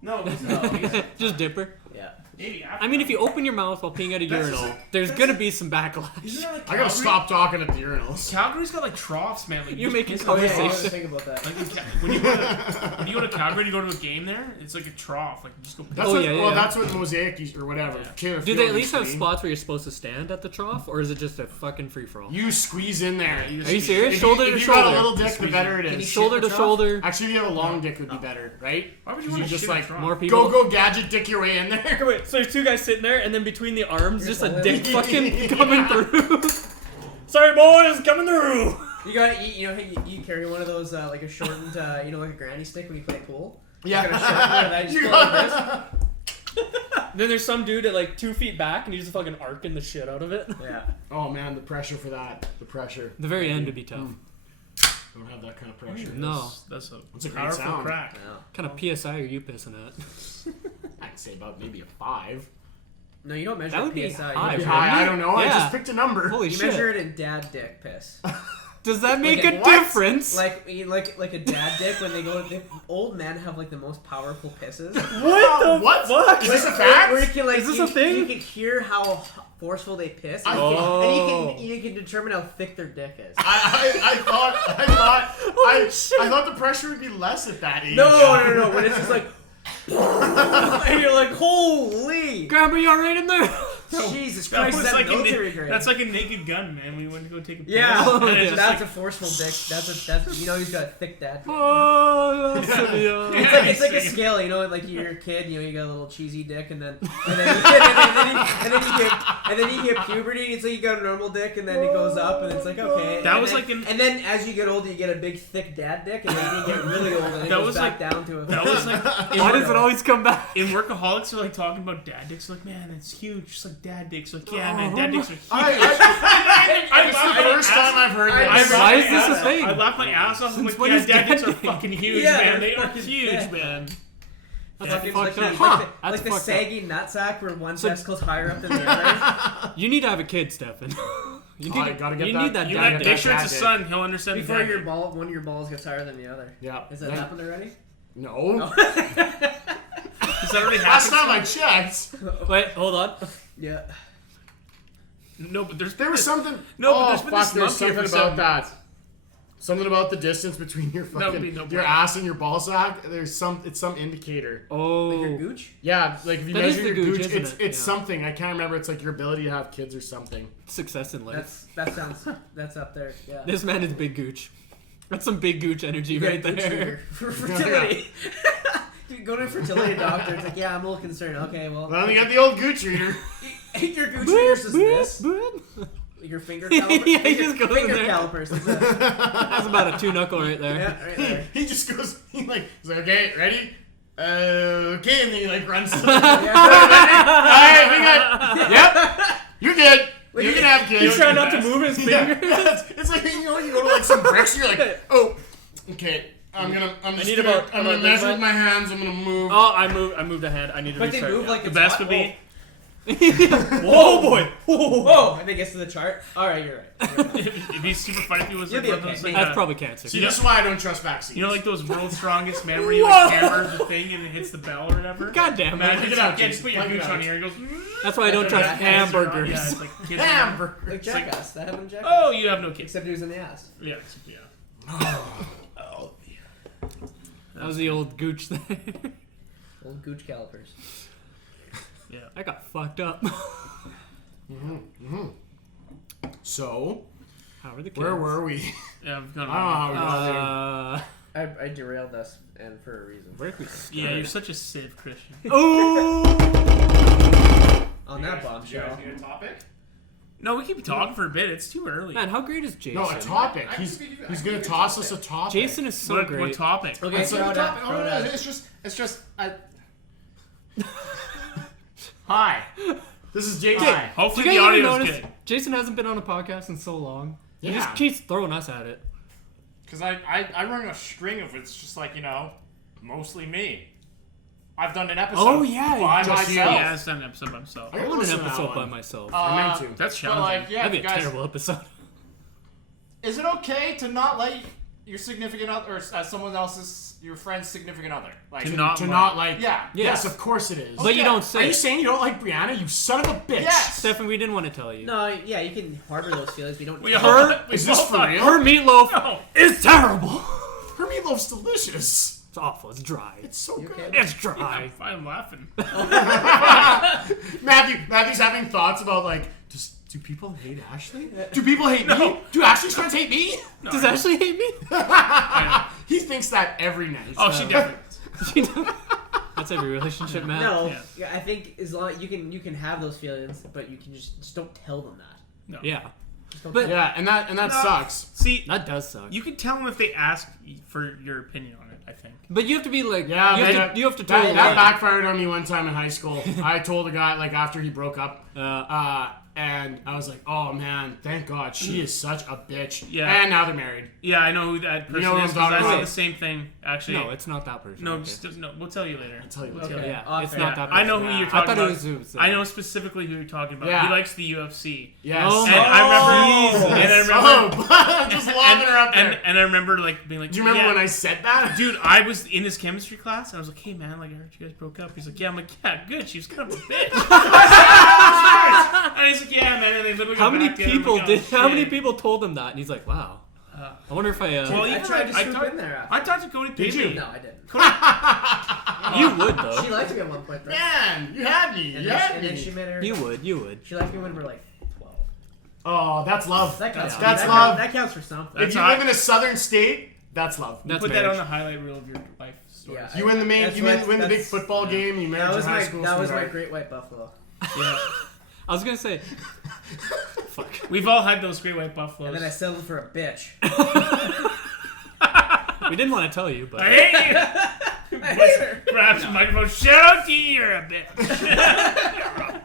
No, it's not. Just dipper. Yeah. Maybe after. I mean, if you open your mouth while peeing at a That's urinal, just like- there's that's gonna like- be some backlash. Isn't that like I gotta Calgary? stop talking at the urinals. Calgary's got like troughs, man. Like, You're just making piss Oh on yeah, the I conversation. troughs. didn't think about that. Like when you go to Calgary, you go to a game there. It's like a trough. Like you just go. That's Oh, what, yeah, well, yeah. that's what Mosaic used, or whatever. Yeah. Taylor Do Field they at used least to have be. spots where you're supposed to stand at the trough, or is it just a fucking free for all? You squeeze in there. You Are you serious? If Shoulder you, to if you got a shoulder. little dick, the Squeeze better it Can you is. shit Shoulder the to trough? shoulder. Actually, if you have a long dick, would be better, right? Why would you You want to just shit like a trough? More people. Go gadget dick your way in there. Wait, so there's two guys sitting there, and then between the arms, just a Here's dick the- fucking coming through. boys, coming through. You got you carry one of those like a shortened like a granny stick when you play pool. Yeah. You got a shortened one, and I just go like Then there's some dude at like 2 feet back, and he's just fucking arcing the shit out of it. this. Yeah. Oh man, the pressure for that. The pressure. The very end would be tough. I don't have that kind of pressure. No. That's a It's a great powerful sound. crack. Kind of PSI are you pissing at? I'd say about maybe a 5. No, you don't measure That would be PSI. high, You Maybe measure, high, I don't know. I Yeah. just picked a number. Holy you shit. measure it in dad dick piss. Does that make Like a a what? difference? like a dad dick when they go. Old men have like the most powerful pisses. what the What? fuck? Is this a Where fact? you can, like, Is this you, a thing? You can hear how forceful they piss, and, Oh. you can determine how thick their dick is. I thought the pressure would be less at that age. No. When it's just like, and you're like, holy, Grandma, you alright in there? Jesus That Christ, was is that like military grade? that's like a naked gun, man. We went to go take a piss. Yeah, Oh, and it's yeah. just that's like, a forceful dick. That's he's got a thick dad. Oh, that's Yeah. It's like a scale, like you're a kid, you got a little cheesy dick, and then you hit puberty. It's like you got a normal dick, and then it goes up, and it's like okay. That and was then, like in- and then as you get older, you get a big thick dad dick, and then you get really old, and it That goes was back like- down to a. that was like Why does it always come back? in Workaholics, they're like talking about dad dicks. Like, man, it's huge. Just like dad dicks. Like, yeah, man, dad dicks are huge. It's the first time I've heard this. Why is this a thing? I laughed my ass off. I'm Since like, when yeah, is dad dicks are dad dick? fucking huge, Yeah, man. they're They are fucking- huge, yeah. man. That's Like, fucked up. That's like the fucked saggy nutsack where one So- testicle's higher up than the other. You need to have a kid, Stefan. You need, I gotta get you that- need that You dad got dick. make sure it's a Dad dick. son. He'll understand. Before dad your dick. one of your balls gets higher than the other. Yeah. Has that happened already? No. Does that already Last happen? time I checked, Wait, hold on. Yeah. No, but there's there was something. No, but oh, there's been fuck, this there's lump here something for about 7 that. months. Something about the distance between your would fucking be no your bueno. ass and your ball sack. It's some indicator. Oh. Like your gooch? Yeah, like if you That is measure the your gooch, gooch, isn't it's it? it's Yeah. something. I can't remember. It's like your ability to have kids or something. Success in life. That's up there. Yeah. This man is big gooch. That's some big gooch energy You right got a gooch there. reader for fertility. Dude, go to a fertility doctor. It's like, yeah, I'm a little concerned. Okay, well, Well, you got the old gooch reader. your gooch reader's is this. Boop. Your finger caliper. Yeah, he just goes in finger there. calipers. That's it. That's about a 2-knuckle right there. Yeah, right there. He just goes. He's like, okay, ready? Okay, and then he like runs. To the Yeah. Alright, we got. Yep, you're good. You can have kids. He's trying not to move his Yeah, fingers. it's like you go to like some bricks. You're like, oh, okay. I'm need gonna about measure this with much. my hands. I'm gonna move. Oh, I moved ahead. I need to But they restart. move like The it's best hot. would be Whoa, boy. Whoa. Whoa! And it gets to the chart. All right, you're right. it'd be super funny if he was You'll like be one of okay. those, like, That's probably cancer. See, this is why I don't trust vaccines. you know, like those world's strongest men where you like hammer the thing and it hits the bell or whatever. God damn it. Imagine Plug it it's out, like, yeah, just Jason. put your Plug it gooch out. on here. It goes. That's why I don't trust Yeah, hamburgers. Yeah, it's like kids. hamburger. Like Jackass. That happened in Jackass. Oh, you have no kids. Except he was in the ass. Yeah, yeah. That was the old gooch thing. Old gooch calipers. Yeah. I got fucked up. So, How are the kids? where were we? Yeah, I've gone I don't know how we got there. Uh, I derailed us, and for a reason. where did we start? Yeah, you're such a civ, Christian. Oh! On that bombshell. need a topic? No, we keep talking for a bit. It's too early. Man, how great is Jason? No, a topic. He's gonna toss us a topic. Jason is so What great. topic? Okay, It's throw like it a out. topic. Throw Oh, it no, out. it's just. Hi. This is Jason. Do Hopefully you the guys ever audio's notice good. Jason hasn't been on a podcast in so long? He Yeah. just keeps throwing us at it. Because I run a string of it's just like, mostly me. I've done an episode Oh, yeah, by just you. myself. He has done an episode by himself. I I gotta want an listen to that episode one. by myself. I meant to. That's But challenging. like, yeah, That'd be you a guys, terrible episode. is it okay to not like your significant other, or someone else's, your friend's significant other? Like, To not To like- not like. Yeah. Yes, of course it is. But you Okay. don't Are say. you saying you don't like Brianna? You son of a bitch. Yes. Stefan, we didn't want to tell you. No, yeah, you can harbor those feelings. We don't. We Her- all- we Is this both for thought- real? Her meatloaf No. is terrible. Her meatloaf's delicious. It's awful. It's dry. It's so You good. okay? It's dry. I'm laughing. Matthew's having thoughts about like, do people hate Ashley? Do people hate me? Do Ashley's friends hate me? Does Ashley hate me? He thinks that every night. Oh, she definitely. That's every relationship, man. No, Yeah. yeah, I think as long you can have those feelings, but you can just don't tell them that. No. Yeah. But Yeah, and that No. sucks. See, that does suck. you can tell them if they ask for your opinion on it, I think. But you have to be like, Yeah, you have to tell that them. backfired on me one time in high school. I told a guy like after he broke up, and I was like, "Oh man, thank God, she is such a bitch." Yeah. And now they're married. Yeah, I know who that person know what is I'm because talking I said about? the same thing, actually. No, it's not that person. No, okay. just no. We'll tell you later. I'll tell you what. Okay. Yeah, Off it's air. not that person. I know who you're I talking thought it about. was Zeus. I know specifically who you're talking about. Yeah. He likes the UFC. Yes. Oh And my I remember, Jesus. and I remember, just lobbing her up there. and I remember like being like, Do you remember yeah. when I said that? Dude, I was in his chemistry class, and I was like, "Hey, man, like I heard you guys broke up." He's like, "Yeah." I'm like, "Yeah, good. She was kind of a bitch." And he's like, "Yeah, man." And they literally How got many back together. I'm people like, did? "Oh, How many shit." people told him that? And he's like, "Wow." I wonder if I. Well, I even tried like, to swoop in there after. I talked to Cody Did you? Paisley. No, I didn't. You would though. She liked me at one point, though. Man, you had me. And You then, had and then me. she made her. You would. You would. She liked me when we were like 12. Oh, that's love. That counts. That's that love. That counts for something. If That's you hot. live in a southern state, that's love. That's Put that marriage. on the highlight reel of your life story. Yeah. You win the main. That's You what- win the big that's- football game. You married That your was high my school that was my sweetheart. great white buffalo. Yeah. I was gonna say. Fuck. We've all had those great white buffaloes. And then I settled for a bitch. We didn't want to tell you, but I hate you. I hate her. Grabs the microphone. Shout out to you. You're a bitch.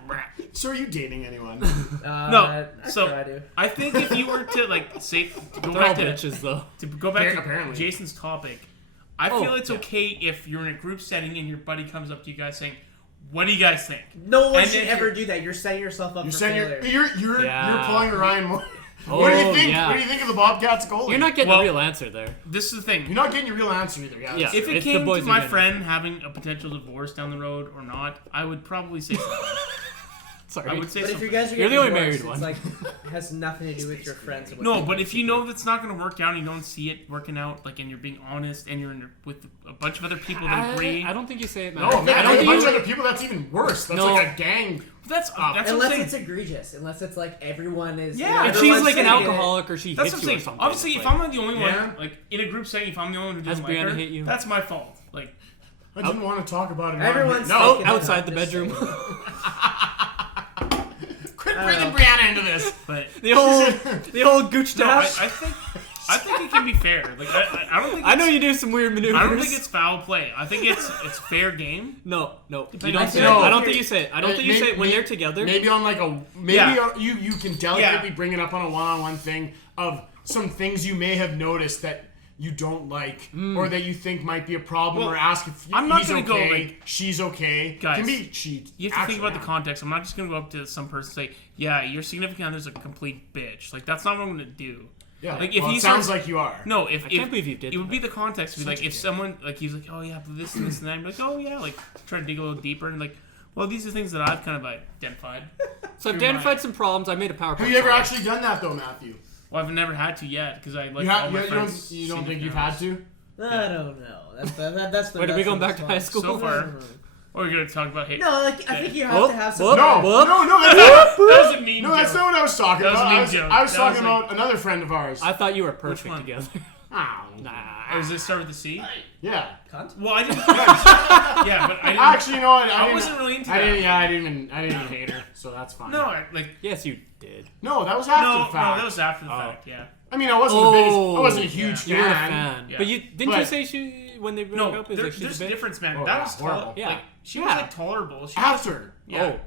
So are you dating anyone? No, I so- try to. I think if you were to like say to go they're all back to bitches though. Jason's Jason's topic, I Oh, feel it's yeah. okay if you're in a group setting and your buddy comes up to you guys saying, "What do you guys think?" No one And should if ever you're- do that. You're setting yourself up You're for saying failure. you're Yeah. pulling a Ryan Moore. Oh, What do you think? yeah. What do you think of the Bobcats goalie? You're not getting Well- a real answer there. This is the thing. You're not getting your real answer either. Yeah. Yeah. If it It's the came boys to who my get it. friend having a potential divorce down the road or not, I would probably say something. Sorry. I would say But if something. you guys are You're the getting only divorced, married it's like it has nothing to do with your friends. and what No, they but think. if you know that's not going to work out and you don't see it working out, like, and you're being honest and you're with a bunch of other people that agree, I don't think you say it. No, Matt. man. I I don't a think bunch you. of other people. That's even worse. That's No. like a gang. that's what I'm unless saying. it's egregious, unless it's like everyone is. Yeah, you know, If she's everyone's like an saying it. alcoholic or she That's hits what you I'm or saying. something. Obviously, it's if like- I'm not the only Yeah. one, like in a group setting, if I'm the only one who Has doesn't like Brianna her, hit you? that's my fault. Like, I didn't want to talk about it. Everyone's no. thinking outside it, the I'm just bedroom. saying. Quit I bringing don't know. Brianna into this. but the old gooch no, I dash. think it can be fair. Like, I don't think I know it's- you do some weird maneuvers. I don't think it's foul play. I think it's fair game. No. You Depending don't on- say. No. I don't think you say it. I don't think you Maybe- say it when maybe- they're together. Maybe on like a Yeah. you can delicately bring it up on a one-on-one thing of some things you may have noticed that you don't like or that you think might be a problem Well, or ask if I'm not he's gonna okay, go, like- she's okay. Guys, can be she. You have to think about the actually, context. I'm not just gonna go up to some person and say, "Yeah, your significant other's a complete bitch." Like, that's not what I'm gonna do. Yeah. Like, if well, he it sounds starts- like you are. No, if I can't believe you did it would be that. the context. To be like, Such a if dick. someone like he's like, "Oh yeah, but this and this and that," I'm like, "Oh yeah," like try to dig a little deeper and like, well, these are things that I've kind of identified. So I've through identified my- some problems. I made a PowerPoint. Have you ever slide. actually done that though, Matthew? Well, I've never had to yet because I like You, all have, my you, friends. you don't think significant you've had others. to? I don't know. That's the. Wait, are we that's going the back to high response. school? So far. Or we're gonna talk about hate. No, like I think you have Whoop, to have some. whoop. No, Whoop. no, that's That was a mean no, that's joke. not what I was talking That was a about. mean I was, joke. I was That talking was like- about another friend of ours. I thought you were perfect one? together. Oh, Or does it start with a C? yeah. Cunt? Well, I didn't. Yeah, but I didn't. Actually, you know what? I didn't- wasn't really into I didn't. that. Yeah, I didn't even hate her, so that's fine. No, like Yes, you did. No, that was after no, the fact. that was after the Oh. fact. Yeah. I mean, I wasn't the biggest. I wasn't a Oh, huge You were a fan. fan. Yeah. But you didn't you But- say she when they broke No, up? Is there, like she's there's a a bitch? difference, man. Oh, that yeah, was horrible. Yeah. Like, she Yeah. was like tolerable. She After. Yeah. Oh.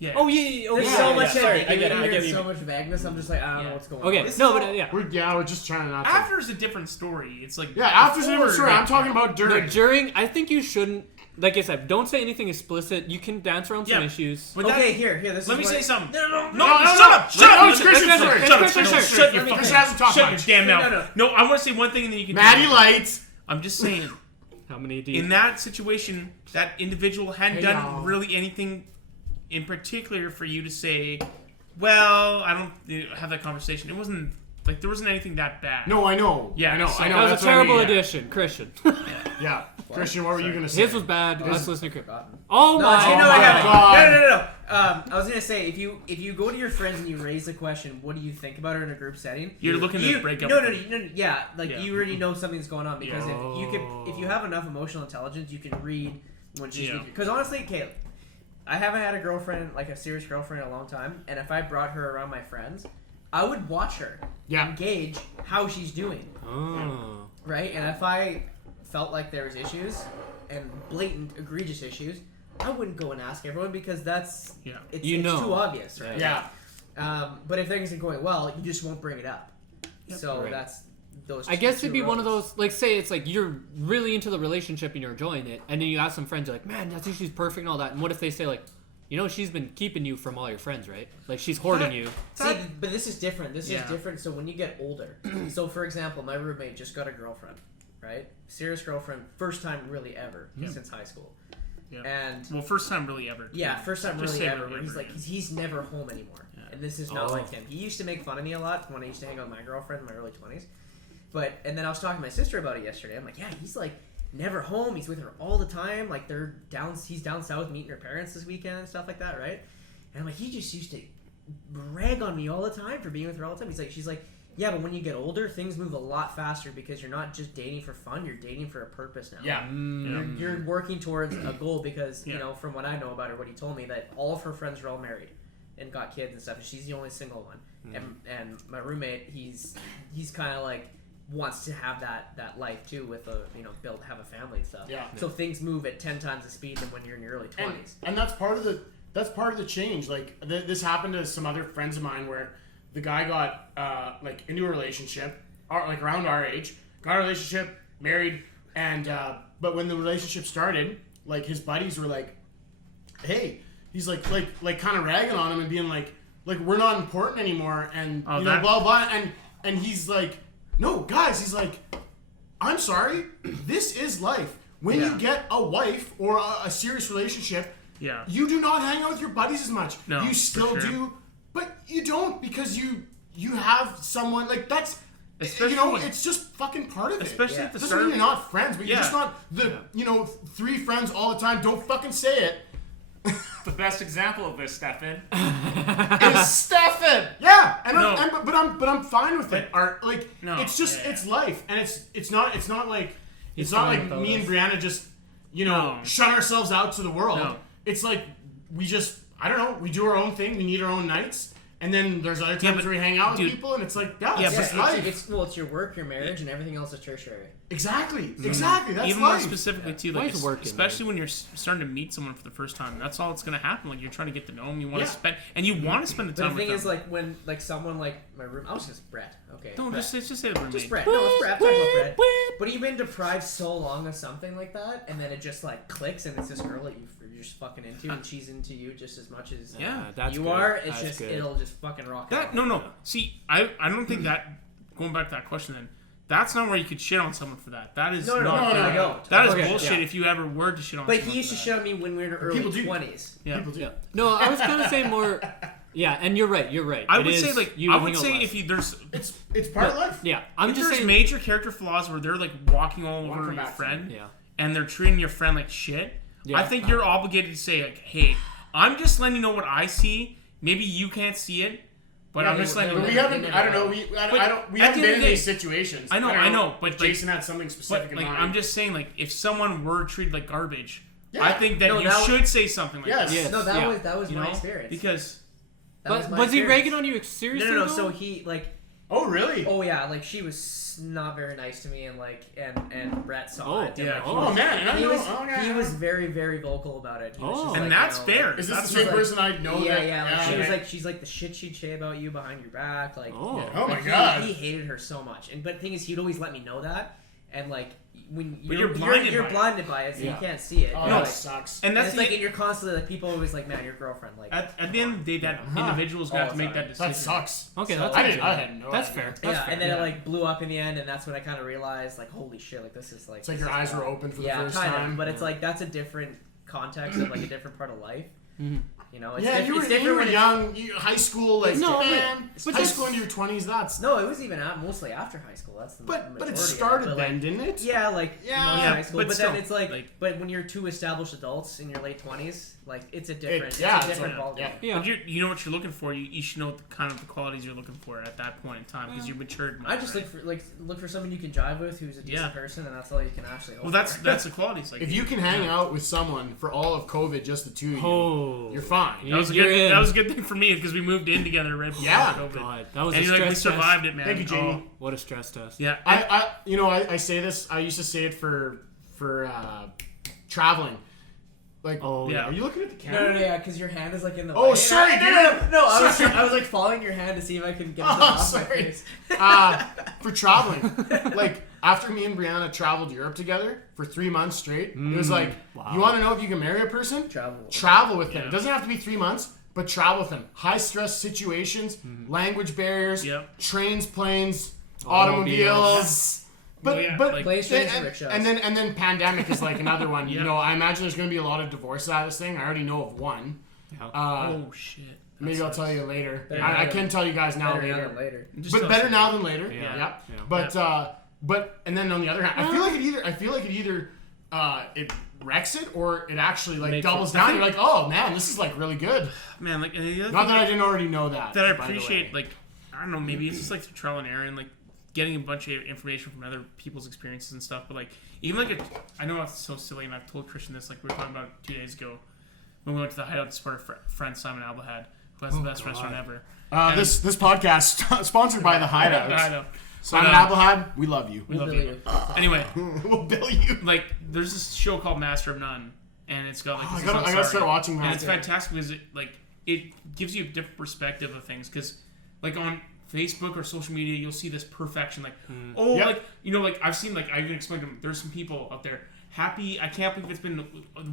Yeah. Oh yeah. Oh, There's yeah, so yeah, much sorry, I ambiguity get it. I here get and you. so much vagueness. I'm just like, I don't know Yeah. what's going on. Okay. This No, is but all- yeah. We're just trying not to. After is a different story. It's like Yeah, after's a before, different story. I'm talking about No, during. during, I think you shouldn't. Like I said, don't say anything explicit. You can dance around some Yeah. issues. But Okay, that, here. This let is me what- say something. No, No, no, shut no. up! Shut No, up! it's Christian's Let's- story. let's- Shut up! let's- Shut let's- up! Shut your let me fucking Christian hasn't talked Shut your much. damn mouth. No. No, I want to say one thing and then you can. Matty Lights. I'm just saying. How many do you? In that situation, that individual hadn't Hey, done y'all. really anything in particular for you to say, well, I don't have that conversation. It wasn't like there wasn't anything that bad. No, I know. Yeah, I know. so I know. That was that's a what I terrible mean. addition, Christian. Yeah. Christian, what were you gonna say? His was bad. Let's listen to Chris. Forgotten. Oh No, my actually, no, my I got it. God. No. I was gonna say if you go to your friends and you raise the question, what do you think about her in a group setting? You're looking to break up. No, with them. yeah, like Yeah. you already know something's going on because Yeah. if you have enough emotional intelligence, you can read when she's Yeah. weak. Because honestly, Caleb, I haven't had a girlfriend like a serious girlfriend in a long time, and if I brought her around my friends, I would watch her, engage how she's doing, right? And if I felt like there was issues and blatant, egregious issues, I wouldn't go and ask everyone because it's too obvious, right? Yeah. But if things are going well, you just won't bring it up. So that's those. I guess it'd be roads. one of those, like, say it's like you're really into the relationship and you're enjoying it, and then you ask some friends, you're like, man, I think she's perfect and all that. And what if they say, like, you know, she's been keeping you from all your friends, right? Like, she's hoarding you. See, but this is different. This is different. So when you get older, so for example, my roommate just got a girlfriend, right? Serious girlfriend, first time really ever since high school. Yeah. And first time really ever. Yeah, first time Just really say ever. really Where he's ever, like, he's never home anymore, and this is not like him. He used to make fun of me a lot when I used to hang out with my girlfriend in my early 20s. And then I was talking to my sister about it yesterday. I'm like, yeah, he's like never home. He's with her all the time. Like he's down south meeting her parents this weekend and stuff like that, right? And I'm like, he just used to rag on me all the time for being with her all the time. She's like, yeah, but when you get older, things move a lot faster because you're not just dating for fun. You're dating for a purpose now. Yeah. You're working towards a goal because, you know, from what I know about her, what he told me, that all of her friends are all married and got kids and stuff. And she's the only single one. And my roommate, he's kind of like wants to have that life too with have a family and stuff. Yeah. So things move at 10 times the speed than when you're in your early 20s. And that's part of the change. Like this happened to some other friends of mine where the guy got into a relationship, like around our age, got a relationship, married, and but when the relationship started, like his buddies were like, "Hey," he's like kind of ragging on him and being like we're not important anymore, and blah blah, and he's like, "No, guys," he's like, "I'm sorry, this is life. When you get a wife or a serious relationship, you do not hang out with your buddies as much. No, you still do." But you don't because you have someone like that's it's just fucking part of it. Especially at the doesn't start. mean you're not friends, but you're just not the 3 friends all the time. Don't fucking say it. The best example of this, Stefan, Is Stefan. Yeah, but I'm fine with it. It's just it's life, and it's not like me and Brianna just shut ourselves out to the world. No. It's like we just we do our own thing. We need our own nights. And then there's other times where we hang out with people, and it's like, it's just life. It's your work, your marriage, and everything else is tertiary. Exactly. That's even life. more specifically too, like especially when you're starting to meet someone for the first time. That's all that's gonna happen. Like you're trying to get to know them. You want to spend, and you want to spend the time. But the thing with is, them. like when someone like my room, I was just Brett. Okay. No, Brett. just say the roommate. Just Brett. No, it's Brett. I'm talking about Brett. But you've been deprived so long of something like that, and then it just like clicks, and it's this girl that you're just fucking into, and she's into you just as much as that's you good. are. It's That's just good. it'll just fucking rock. That no. See, I don't think that. Going back to that question, then that's not where you could shit on someone for that. That is No. That is Okay, bullshit. If you ever were to shit on. But someone he used to for shit on me when we were in our early People do. 20s. Yeah. People do. Yeah. No, I was kind of saying more. Yeah, and you're right. I would say if there's It's part of life. Yeah, I'm if just there's saying. major character flaws where they're like walking all over your friend, and they're treating your friend like shit. Yeah. I think you're obligated to say like, hey, I'm just letting you know what I see. Maybe you can't see it, but I'm just letting you know. We haven't. I don't know. We haven't been in these situations. I know, but if Jason had something specific in mind. I'm just saying, like, if someone were treated like garbage, Yeah. I think that you should say something like Yes. that. Yes. No, that was You my know? experience. Because That my Was he experience. ragging on you seriously? No. though? So he like. Oh really? Oh yeah, like she was not very nice to me, and like and Brett saw it. And, yeah. like, Oh man. I he know. was Okay. he was very very vocal about it. He was just Oh. like, and that's you know, fair. Is this That's the same like- person I know? Yeah. that, Like, she was okay. like she's like the shit she'd say about you behind your back. Like Oh. Oh my like, god. he hated her so much. And but the thing is, he'd always let me know that, and like when But you're you're blinded by it, so Yeah. you can't see it. Oh, you that know, sucks. and and that's it's like, and you're constantly like people always like, man, your girlfriend. Like at the end of the day, that individual's gonna have to make that decision. That sucks. Okay, So- that's I fair. had no That's idea. fair. That's yeah, fair. and then it like blew up in the end, and that's when I kind of realized, like, holy shit, like this is like. It's like this your is eyes bad. were open for the Yeah, first kind time. of, but it's like that's a different context of like a different part of life. Mhm. You know, it's Yeah, diff- you it's were different when it's- young, high school, like No, man. but high that's- school into your 20s, that's. No, it was even mostly after high school. That's the But majority it of started but, then, like, didn't it? Yeah, like Yeah. most Yeah, high school, but but still, then it's like, like- but when you're two established adults in your late 20s, like it's a different, It's it's a different a- ballgame. yeah. Yeah. But you know what you're looking for. You should know the kind of the qualities you're looking for at that point in time because you're matured. More, I just right? look for someone you can jive with who's a decent person, and that's all you can actually. Hope Well, that's for. the qualities. Like If you can hang out with someone for all of COVID, just the two of you, Oh. you're fine. fine. That was a You're good. in. That was a good thing for me because we moved in together right before Yeah. COVID. God, that was And a you're like, we stress survived test. it, man. Thank you, Jamie. Oh, What a stress test. yeah. I say this. I used to say it for traveling. Like, Oh Yeah. are you looking at the camera? No, yeah, because your hand is like in the Oh, way. sorry, No, dude. no, I Sorry. was like following your hand to see if I could get it Oh, off my sorry. face. For traveling. Like, after me and Brianna traveled Europe together for 3 months straight, it was like, wow. you want to know if you can marry a person? Travel. Travel with them. Yeah. It doesn't have to be 3 months, but travel with them. High stress situations, language barriers, Yep. trains, planes, Automobiles. automobiles. But Oh, yeah, but like- Planes, trains, and, rickshaws. and then pandemic is like another one. Yeah. You know, I imagine there's going to be a lot of divorces out of this thing. I already know of one. Yeah. Oh shit. Maybe That I'll tell sucks. you later. Better I now can tell you guys now Better now later. than later. Just But tell better us. now than later. Yeah. Yeah. Yeah. But and then on the other hand, I feel like it either it wrecks it or it actually like Makes doubles it- down. You're like, oh man, this is like really good. Man, like, and the other Not thing that I didn't already know that. that I by the appreciate, way. like, I don't know, maybe it's just like through trial and error and like getting a bunch of information from other people's experiences and stuff. But like, even like, I know it's so silly, and I've told Christian this. Like, we were talking about 2 days ago when we went to the hideout to support our friend Simon Alba had, who has the best restaurant ever. And- This podcast sponsored by the Hideout. I know. Simon But, Applehad, we love you. We love Bill you. Anyway, We'll bill you. like, there's this show called Master of None, and it's got like. Oh, I this gotta Ansari. start watching that. And it's fantastic because it gives you a different perspective of things. Because like on Facebook or social media, you'll see this perfection. Like, oh, Yep. like like I've seen I even explained to them. There's some people out there happy. I can't believe it's been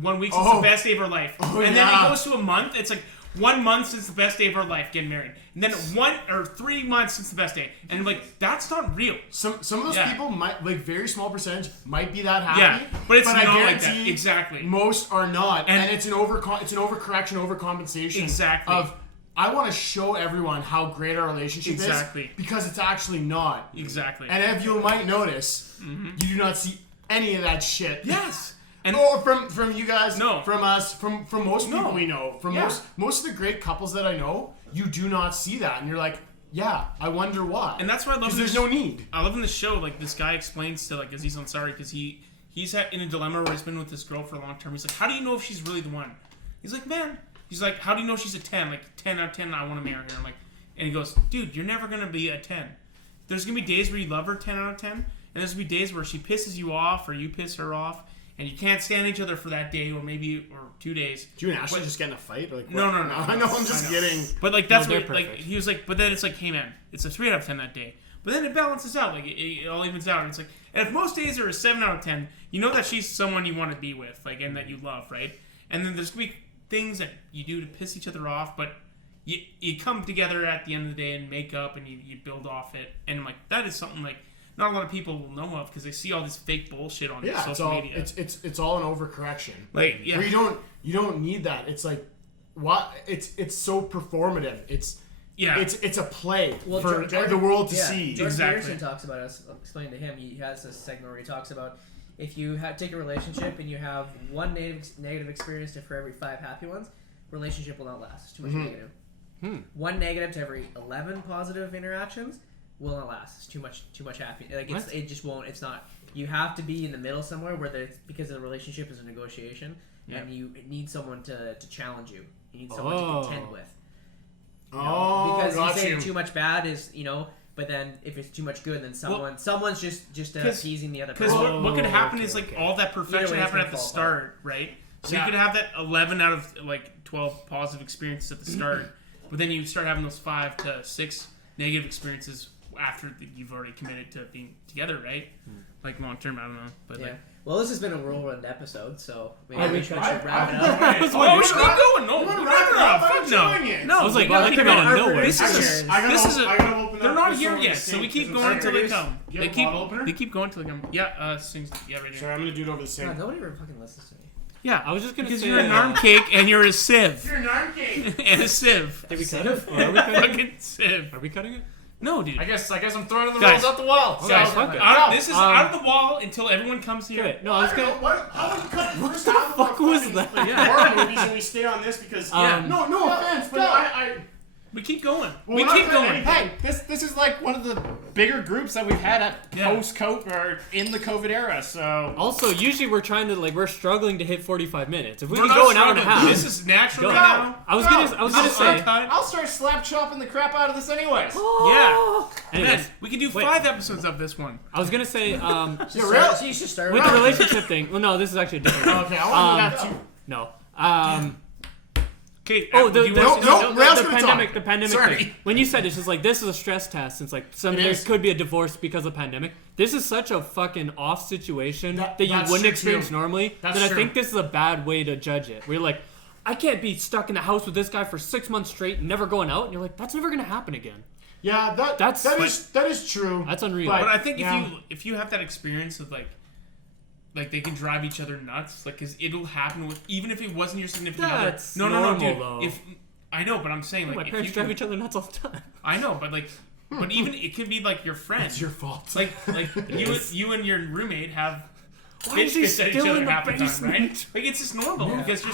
1 week since Oh. the best day of our life. Oh, and then yeah. it goes to a month. It's like 1 month since the best day of our life getting married, and then 1 or 3 months since the best day. And like that's not real. Some of those Yeah. people might like very small percentage might be that happy. Yeah, but it's I not like that. guarantee Exactly. Most are not, and, And- it's an overcorrection, overcompensation. Exactly. Of I want to show everyone how great our relationship Exactly. is because it's actually not. Exactly. And if you might notice, you do not see any of that shit. yes. And Or from you guys, No. from us, from most No. people we know, from Yeah. most of the great couples that I know, you do not see that, and you're like, yeah, I wonder why. And that's why I love because there's this- no need. I love in the show, like, this guy explains to, like, Aziz Ansari, because he's in a dilemma where he's been with this girl for a long term. He's like, how do you know if she's really the one? He's like, man, he's like, how do you know she's a 10? Like, 10 out of 10, I want to marry her. I'm like, and he goes, dude, you're never going to be a 10. There's going to be days where you love her 10 out of 10, and there's going to be days where she pisses you off or you piss her off, and you can't stand each other for that day or 2 days. Do you and Ashley just get in a fight? Like, No, what? no, no. I know, I'm just I know. kidding. But like that's No, what they're like perfect. he was like. But then it's like, hey man, it's a 3 out of 10 that day. But then it balances out. Like it all evens out. And it's like, and if most days are a 7 out of 10, you know that she's someone you want to be with, like, and that you love, right? And then there's gonna be things that you do to piss each other off, but you come together at the end of the day and make up and you build off it. And like that is something like not a lot of people will know of because they see all this fake bullshit on Yeah, it's social all media. it's all an overcorrection. Like, yeah. Where you don't need that. It's like what it's so performative. It's a play for the world to see. Jordan Exactly. Peterson talks about us. Explain to him. He has this segment where he talks about if you take a relationship and you have one negative experience for every 5 happy ones, relationship will not last. It's too much negative. One negative to every 11 positive interactions will not last. It's too much happy. Like it just won't. It's not. You have to be in the middle somewhere where because the relationship is a negotiation and you need someone to challenge you. You need someone to contend with. Because got you say you. too much bad is but then if it's too much good, then someone's just appeasing the other Because person. what could happen okay, is like okay. all that perfection Either way, it's happened gonna at the fall start, right? So Yeah. you could have that 11 out of like 12 positive experiences at the start, but then you start having those 5 to 6 negative experiences after you've already committed to being together, right? Like long term, I don't know, but Yeah. like. Well, this has been a whirlwind episode, so maybe I we wish should I- wrap it I- up. Oh, we should keep going. No, You wanna no, wrap it no, up? fuck I'm no. enjoying it. No, I was like, we wow, gotta that keep came out going. of nowhere. This is Producers. a- I gotta open they're up not this here one yet, with so we sink, keep 'cause going it's until they serious. come. You They have a keep bottle opener? they keep going till they come. Yeah, Sings. Yeah, right Sorry, here. I'm gonna do it over the sink. God, nobody ever fucking listens to me. Yeah, I was just gonna because say you're an arm cake and you're a sieve You're an arm cake. and a sieve. Did we cut it? Or are we cutting it? Fucking sieve. Are we cutting it? No, dude. I guess I'm throwing the Guys. rolls out the wall. Guys, So, fuck it. this is out of the wall until everyone comes here. Okay. No, I was gonna. How would you cut the first half of fuck our was fucking, that? like, horror movies and we stay on this because Yeah. no offense, but go. I We keep going. Well, We we're not keep cutting going. anything. Hey, this is like one of the bigger groups that we've had at Yeah. post-COVID or in the COVID era. So Also, usually we're trying to we're struggling to hit 45 minutes. If we We're can not go an hour and a struggling. half, This is natural Go. right now. I was gonna say. I'll start slap chopping the crap out of this anyways. Yeah. Anyways, Man, we can do wait. 5 episodes of this one. I was gonna say So you should start with the relationship thing. Well, no, this is actually a different. one. Okay, I want to do that too. No. Okay. Oh, do the you want to- Rail's the gonna pandemic. talk. The pandemic Sorry. thing. When you said it's just this is a stress test. Since It there is. could be a divorce because of pandemic. This is such a fucking off situation that you that's wouldn't true, experience too. normally. That's That I true. think this is a bad way to judge it. Where you're like, I can't be stuck in the house with this guy for 6 months straight and never going out. And you're like, that's never gonna happen again. Yeah, that is true. That's unreal. But I think yeah. if you have that experience of like they can drive each other nuts, because it'll happen with, even if it wasn't your significant That's other. No, normal, dude. though. If I know, but I'm saying My like if parents you drive can, each other nuts all the time. I know, but but even it could be like your friend. It's your fault. Like you and your roommate have Why bitch is he fits at each still other in the half the time, basement? right? Like it's just normal because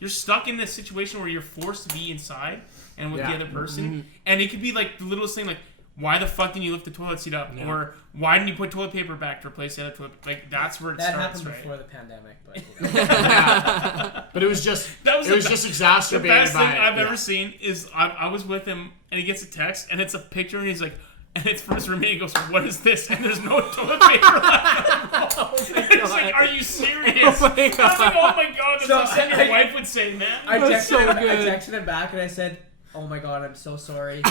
you're stuck in this situation where you're forced to be inside and with the Yeah. other person, and it could be like the littlest thing, like why the fuck didn't you lift the toilet seat up, or why didn't you put toilet paper back to replace the other toilet? Like that's where it That starts, happened right? before the pandemic, but But it was just That was it the was be- just The exacerbated best thing by it. I've Yeah. ever seen is I was with him and he gets a text and it's a picture and he's like, and it's from his roommate. He goes, "What is this?" And there's no toilet paper left. And it's like, "Are you serious?" Oh my I was like, "Oh my god, that's So what something I- your wife would say, man." I That's so texted him, I good. texted him back and I said, "Oh my god, I'm so sorry."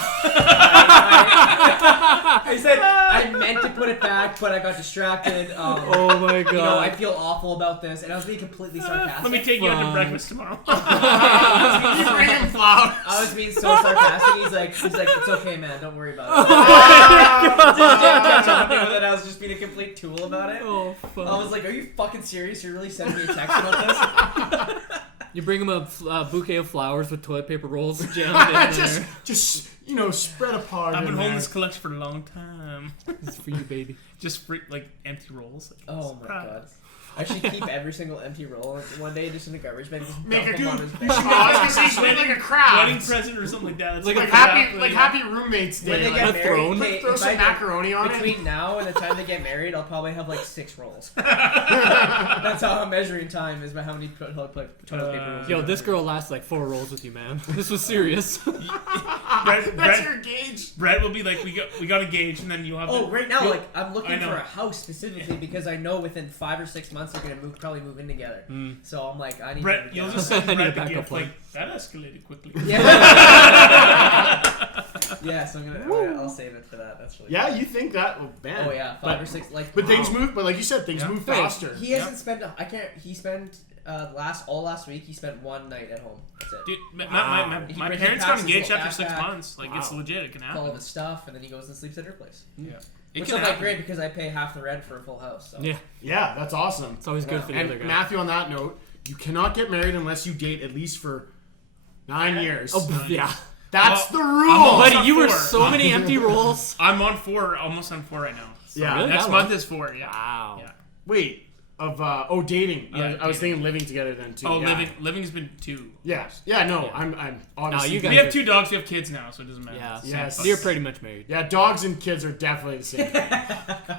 I said I meant to put it back, but I got distracted. Oh my god. You know, I feel awful about this, and I was being completely sarcastic. Let me take you out to Fuck. breakfast tomorrow. You bring him flowers. I was being so sarcastic. He's like, "It's okay, man. Don't worry about it." Just didn't catch up with me with it. I was just being a complete tool about it. Oh fuck. I was like, "Are you fucking serious? You're really sending me a text about this?" You bring him a bouquet of flowers with toilet paper rolls jammed in there. just spread apart. I've been in holding there. this collection for a long time. It's for you, baby. Just for like empty rolls. Oh my god. I should keep every single empty roll one day just in the garbage bin. Just Make dump a them on goop. his Oh, bed. I was gonna say split like a crab. Wedding present or something like that. It's Like Like a happy roommates When day. they Like, get a married, throne? okay, throw if some I get- macaroni on it. between now and the time they get married, I'll probably have like 6 rolls. That's how I'm measuring time, is by how many toilet paper rolls. Yo, this girl lasts like 4 rolls with you, man. This was serious. That's your gauge. Brett will be like, we got a gauge, and then you'll have. Oh, the, right now, you'll- like I'm looking I know. for a house specifically because I know within 5 or 6 months they're gonna probably move in together. So I'm like, I need Brett, to you'll get just I send need a Brett the backup gift. plan. Like that escalated quickly. Yeah. Yeah, so I'll save it for that. That's really Yeah, you think that? Oh man. Oh yeah, 5 or 6 like. But things move. But like you said, things Yeah. move Hey, faster. He hasn't spent. I can't. He spent last week. He spent 1 night at home. That's it. Dude, Wow. my He parents packs got his engaged little after 6 backpack. months. Like it's Wow. legit. It can All of happen. his stuff, and then he goes and sleeps at her place. Yeah, it Which can is like happen. great because I pay half the rent for a full house. So. Yeah, Yeah, that's awesome. it's always good for the other And guy. Matthew, on that note, you cannot get married unless you date at least for 9 years. Oh, yeah. That's Well, the I'm rule. almost Buddy, on you were 4. so many empty rolls. I'm on 4, almost on 4 right now. So Yeah. Really? next That month long? is 4. Yeah. Wow. Yeah. Wait, of dating. Yeah, I was dating. thinking living together then too. Oh, yeah. living's been 2. Yeah, yeah, no, Yeah. I'm obviously. you guys- We have 2 dogs. We have kids now, so it doesn't matter. Yeah. It's the same. Yes. So you're pretty much married. Yeah, dogs and kids are definitely the same thing.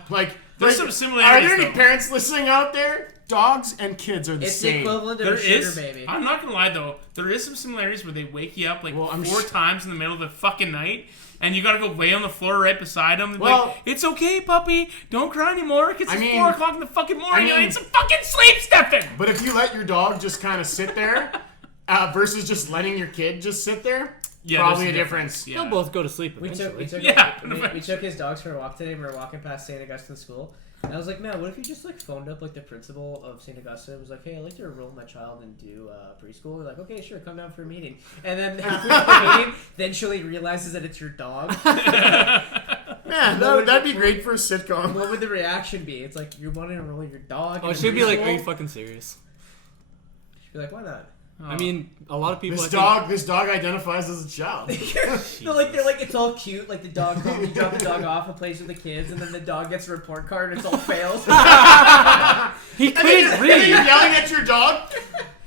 Like, There's like, some similarities, Are there any though. parents listening out there? Dogs and kids are the It's the same. equivalent of There a sugar is. baby. I'm not gonna lie though. There is some similarities where they wake you up like Well, I'm 4 sh- times in the middle of the fucking night, and you gotta go lay on the floor right beside them. Well- Like, it's okay, puppy. Don't cry anymore. It's I mean- 4 o'clock in the fucking morning. I I mean- need some fucking sleep, Stefan. But if you let your dog just kind of sit there, versus just letting your kid just sit there, Yeah, probably a there's difference. Yeah. They'll both go to sleep We eventually. took Yeah, we took his dogs for a walk today. We were walking past St. Augustine School, and I was like, "Man, what if you just like phoned up like the principal of St. Augustine? Was like, hey, I'd like to enroll my child into preschool." We're like, "Okay, sure, come down for a meeting." And then halfway through the meeting, then Shirley realizes that it's your dog. Man, that'd be great for a sitcom. What would the reaction be? It's like, you want to enroll your dog? Oh, in she'd be like, preschool? "Are you fucking serious?" She'd be like, "Why not?" I mean, a lot of people. This dog identifies as a child. No, like they're like it's all cute. Like the dog, you drop the dog off and plays with the kids, and then the dog gets a report card and it's all fails. He And then couldn't you're read. yelling at your dog.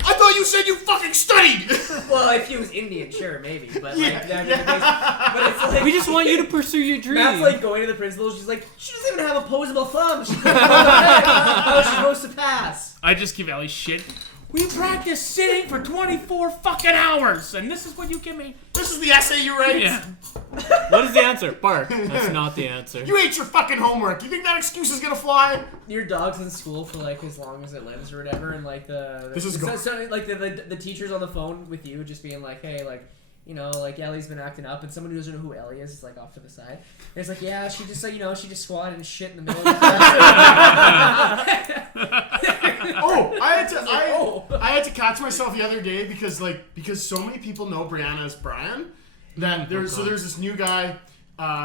I thought thought you said you fucking studied. Well, if he was Indian, sure, maybe. But like, Yeah. but it's like We just want you to pursue your dream. Matt's like going to the principal. She's like, she doesn't even have opposable thumbs. She can't hold her head. How is she supposed to pass? I just give Ellie shit. We practice sitting for 24 fucking hours, and this is what you give me. This is the essay you write. Yeah. What is the answer? Bark. That's not the answer. You ate your fucking homework. You think that excuse is gonna fly? Your dog's in school for like as long as it lives or whatever, and like This is like the teacher's on the phone with you, just being like, hey, like. You know, like Ellie's been acting up, and someone who doesn't know who Ellie is like off to the side. And it's like, yeah, she just like she just squatted and shit in the middle of the class. I had to catch myself the other day because so many people know Brianna as Brian that there's this new guy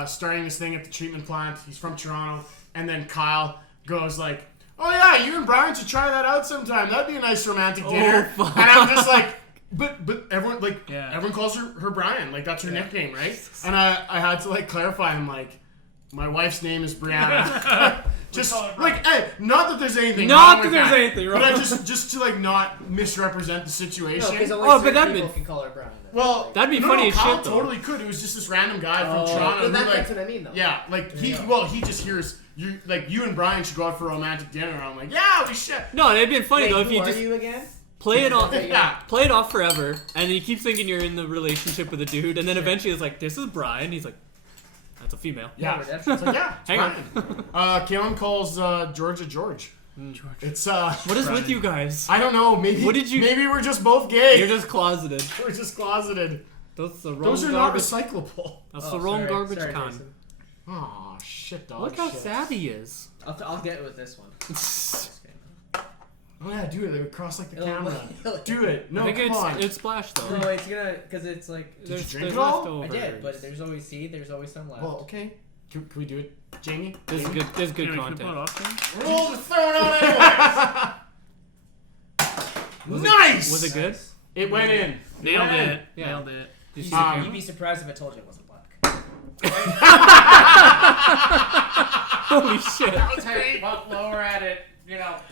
starting this thing at the treatment plant. He's from Toronto, and then Kyle goes like, "Oh yeah, you and Brian should try that out sometime. That'd be a nice romantic dinner." fuck. And I'm just like. But everyone Yeah. everyone calls her Brian, like that's her nickname, right? And I had to like clarify. I'm like, my wife's name is Brianna. Just call her like, hey, not that there's anything Not wrong that with there's that, anything wrong. but I just to like not misrepresent the situation. No, because only Oh, but certain that'd people be- can call her Brian. Well, That'd be no, funny no, as Kyle shit, though. totally could. It was just this random guy from Toronto Well, who like, that's what I mean, though. yeah, like he just hears you and Brian should go out for a romantic dinner. I'm like, yeah, we should. No, it'd been funny Wait, though if who you are just you again? play it off. Yeah. Play it off forever, and then you keep thinking you're in the relationship with a dude, and then eventually it's like, this is Brian. He's like, that's a female. Yeah, No, it's like, yeah, it's Hang Brian. Kaylin calls Georgia George. It's What is with you guys? I don't know. Maybe What did you- Maybe we're just both gay. You're just closeted. We're just closeted. Those are Those are not recyclable. That's Oh, the wrong sorry, garbage sorry, con. Jason. Oh shit, dog. Look how shit. sad he is. I'll get with this one. Oh yeah, do it. They would cross like the Oh, camera. wait. Do it. No, I think come on. it's splashed though. No, it's gonna because it's like Did you There's drink it all? leftovers. I did, but there's always some left. Well, okay. Can we do it, Jamie? This is good. This is good Can we pull it content. off, Jim? Rules are thrown out anyways. Nice. Was it good? It went in. Nailed went in. it. Yeah. Nailed it. Did you You'd be surprised if I told you it wasn't black. Holy shit. Hey, while we're at it,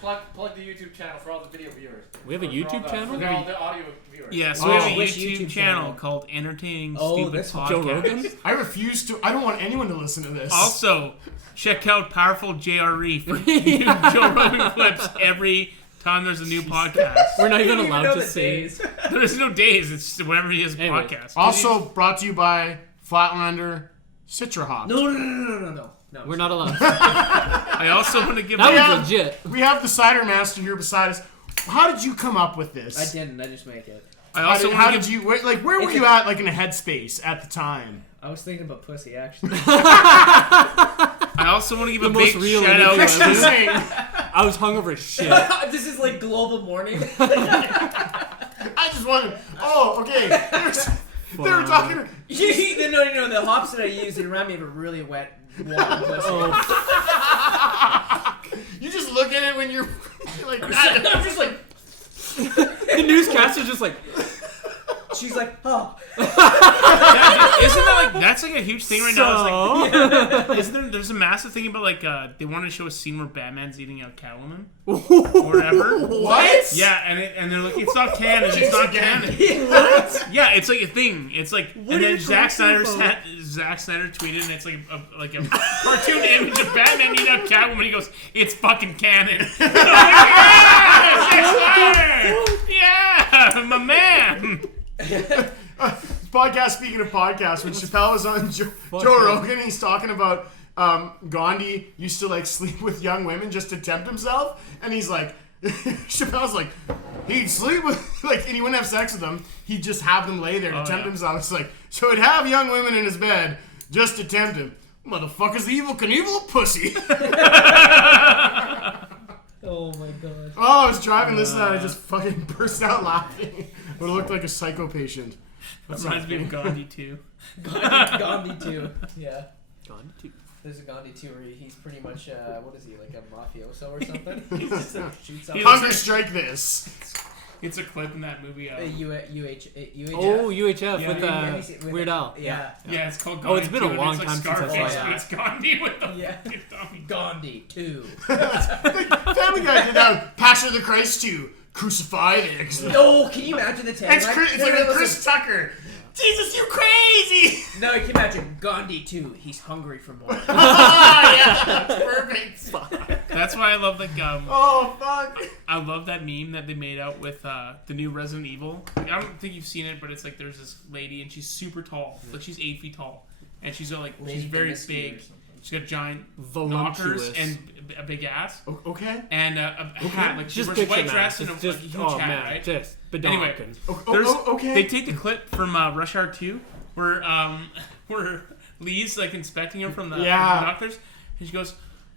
plug the YouTube channel for all the video viewers. We have a For all YouTube the- channel? For all the audio viewers. Yeah, so Oh, we have a which YouTube, YouTube channel channel? called Entertaining Oh, Stupid this one. Podcast. Joe Rogan? I refuse to. I don't want anyone to listen to this. Also, check out Powerful JRE for new Joe Rogan clips every time there's a new podcast. We're not You even don't allowed know to the say. days. There's no days. It's whenever he has a Anyway. podcast. Also brought to you by Flatlander Citra Hop. No. We're not allowed. I also want to give That Yeah. was legit. We have the cider master here beside us. How did you come up with this? I didn't. I just make it. I also How want did to give you where were It's you a- at like in a headspace at the time? I was thinking about pussy actually. I also want to give The a most big real shout out interview to ever. Insane. I was hungover as shit. This is like global morning. I just wanted. Oh, okay. They were talking. no. The hops that I use it remind me of a really wet water pussy. Oh, You just look at it when you're like. I'm just like. the newscaster's just like, She's like, oh. Isn't that like that's like a huge thing right now? It's so. like, isn't there's a massive thing about like they want to show a scene where Batman's eating out Catwoman or whatever. What? Yeah, and they're like, it's not canon. It's not canon. What? Yeah, it's like a thing. It's like, What and are then you Zack talking Snyder about? tweeted, and it's like a cartoon image of Batman eating out Catwoman. He goes, "It's fucking canon." I'm like, yeah, Zack Snyder! Yeah, my man. Podcast. Speaking of podcasts, when Chappelle was on Joe Rogan, he's talking about Gandhi used to like sleep with young women just to tempt himself, and he's like, Chappelle's like, he'd sleep with like, and he wouldn't have sex with them. He'd just have them lay there to tempt himself. It's like, so he'd have young women in his bed just to tempt him. Motherfucker's the evil Knievel pussy. Oh my god. Oh, I was driving, listening, and I just fucking burst out laughing. Would have looked like a psycho patient. That reminds me of Gandhi too. Gandhi too. Yeah. Gone too. There's a Gandhi too where he's pretty much, what is he, like a mafioso or something? He just shoots up. Hunger strike this. It's a clip in that movie. UHF. Oh, UHF Yeah, with have you seen- with Weird Al. Yeah. Yeah, it's called Gandhi. Oh, it's been a 2, and long it's like time since I saw Scarface, that. but it's Gandhi with the Yeah. fucking dummy. Gandhi 2. Family Guy did that. Passion of the Christ 2. crucify the No, can you imagine the tagline? It's like Chris Tucker. Jesus, you crazy! No, can you imagine Gandhi too? He's hungry for more. Oh, yeah, that's perfect. That's why I love Oh, fuck. I love that meme that they made out with the new Resident Evil. Like, I don't think you've seen it, but it's like there's this lady and she's super tall, like she's 8 feet tall, and she's got she's very big. She's got giant knockers and a big ass. Okay. And a hat, like she Just wears a white picture dress that. and a Just- huge oh, hat, man, right? just Anyway, Okay. they take the clip from Rush Hour 2 where Lee's like inspecting her from the doctors, and she goes,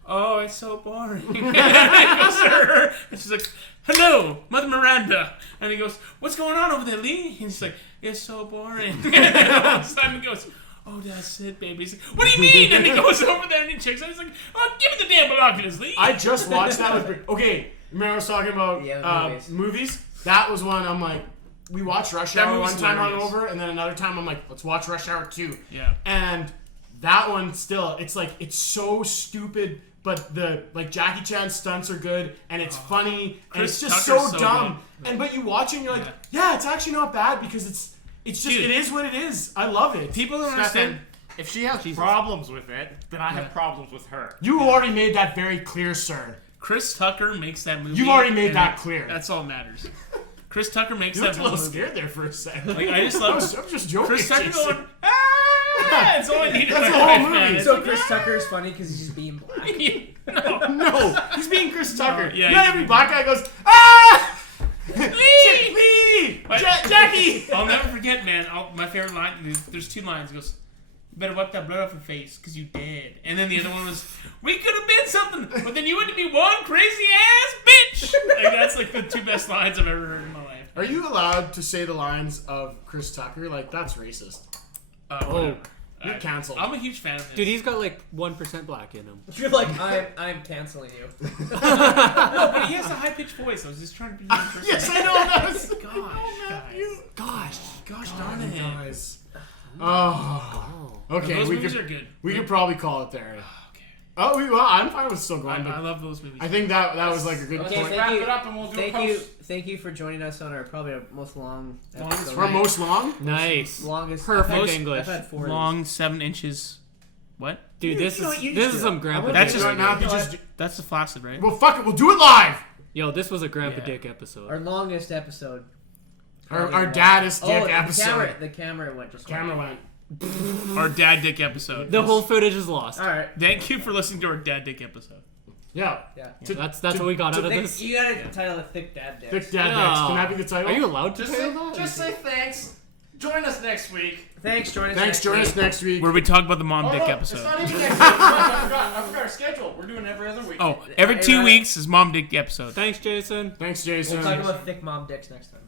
"Oh, it's so boring." And he goes to her, and she's like, "Hello, Mother Miranda." And he goes, "What's going on over there, Lee?" And she's like, "It's so boring." And all of a sudden he goes, "Oh, that's it, baby." He's like, "What do you mean?" And he goes over there and he checks out. He's like, "Oh, give me the damn binoculars, Lee." I just watched that with. Okay, remember I was talking about movies. movies? That was one. I'm like, we watched Rush That Hour movie's one time hilarious. hungover, and then another time I'm like, let's watch Rush Hour 2. Yeah. And that one still, it's like it's so stupid, but the like Jackie Chan stunts are good, and it's funny, and Chris it's just Tucker's so so dumb. good. And but you watch it, and you're like, yeah, it's actually not bad because it's just Dude. it is what it is. I love it. People don't Stefan, understand. if she has problems with it, then I have problems with her. You already made that very clear, sir. Chris Tucker makes that movie. You've already made and that clear. That's all that matters. Chris Tucker makes You that looked a whole little movie. scared there for a second. Like, I just love I'm just joking. Chris Tucker Jason. going, "Ah!" That's all I need. That's the whole movie. So Chris Tucker is funny because he's just being black. No. No, he's being Chris Tucker. yeah, Not he's- every black guy goes, ah! Lee! Lee! But- Jackie! I'll never forget, man. My favorite line. There's 2 lines. It goes, "You better wipe that blood off your face, because you dead." And then the other one was, "We could have been something, but then you had to be one crazy ass bitch." Like, that's like the 2 best lines I've ever heard in my life. Are you allowed to say the lines of Chris Tucker? Like, that's racist. Whatever. You're canceled. I'm a huge fan of his. Dude, he's got like 1% black in him. You're like, I'm canceling you. No, but he has a high-pitched voice. I was just trying to be the person. Yes, I know that was... Gosh, gosh darn it. Guys. Oh. Okay, Those we movies could, are good. we could probably call it there. Okay. Oh, well, I'm fine with still going, I but love those movies. I think that was like a good Okay, point. thank Wrap you. it up and we'll do a post. Thank you for joining us on our probably our most long episode. From most long? Nice. Longest. Perfect I've had- English. I've had 4 of these. Long 7 inches. What? Dude, You this know what, you this just is do it. some grandpa I dick. want That's just- Right now, if you just... That's the flaccid, right? Well, fuck it, we'll do it live! Yo, this was a grandpa Yeah. dick episode. Our longest episode. Our daddest dick Oh, episode. the camera went just. Camera went. Our dad dick episode. The whole footage is lost. All right. Thank you for listening to our dad dick episode. Yeah. Yeah. That's what we got out of this. You gotta title it "Thick Dad Dicks." Thick dad dicks. Can that be the title? Are you allowed to Just say say, that? just say thanks. Join us next week. Thanks, join us. Thanks, next join week. us next week. Where we talk about the mom dick no, episode. It's not even next week. I forgot our schedule. We're doing every other week. Oh, every 2 Right. weeks is mom dick episode. Thanks, Jason. Thanks, Jason. We'll talk about thick mom dicks next time.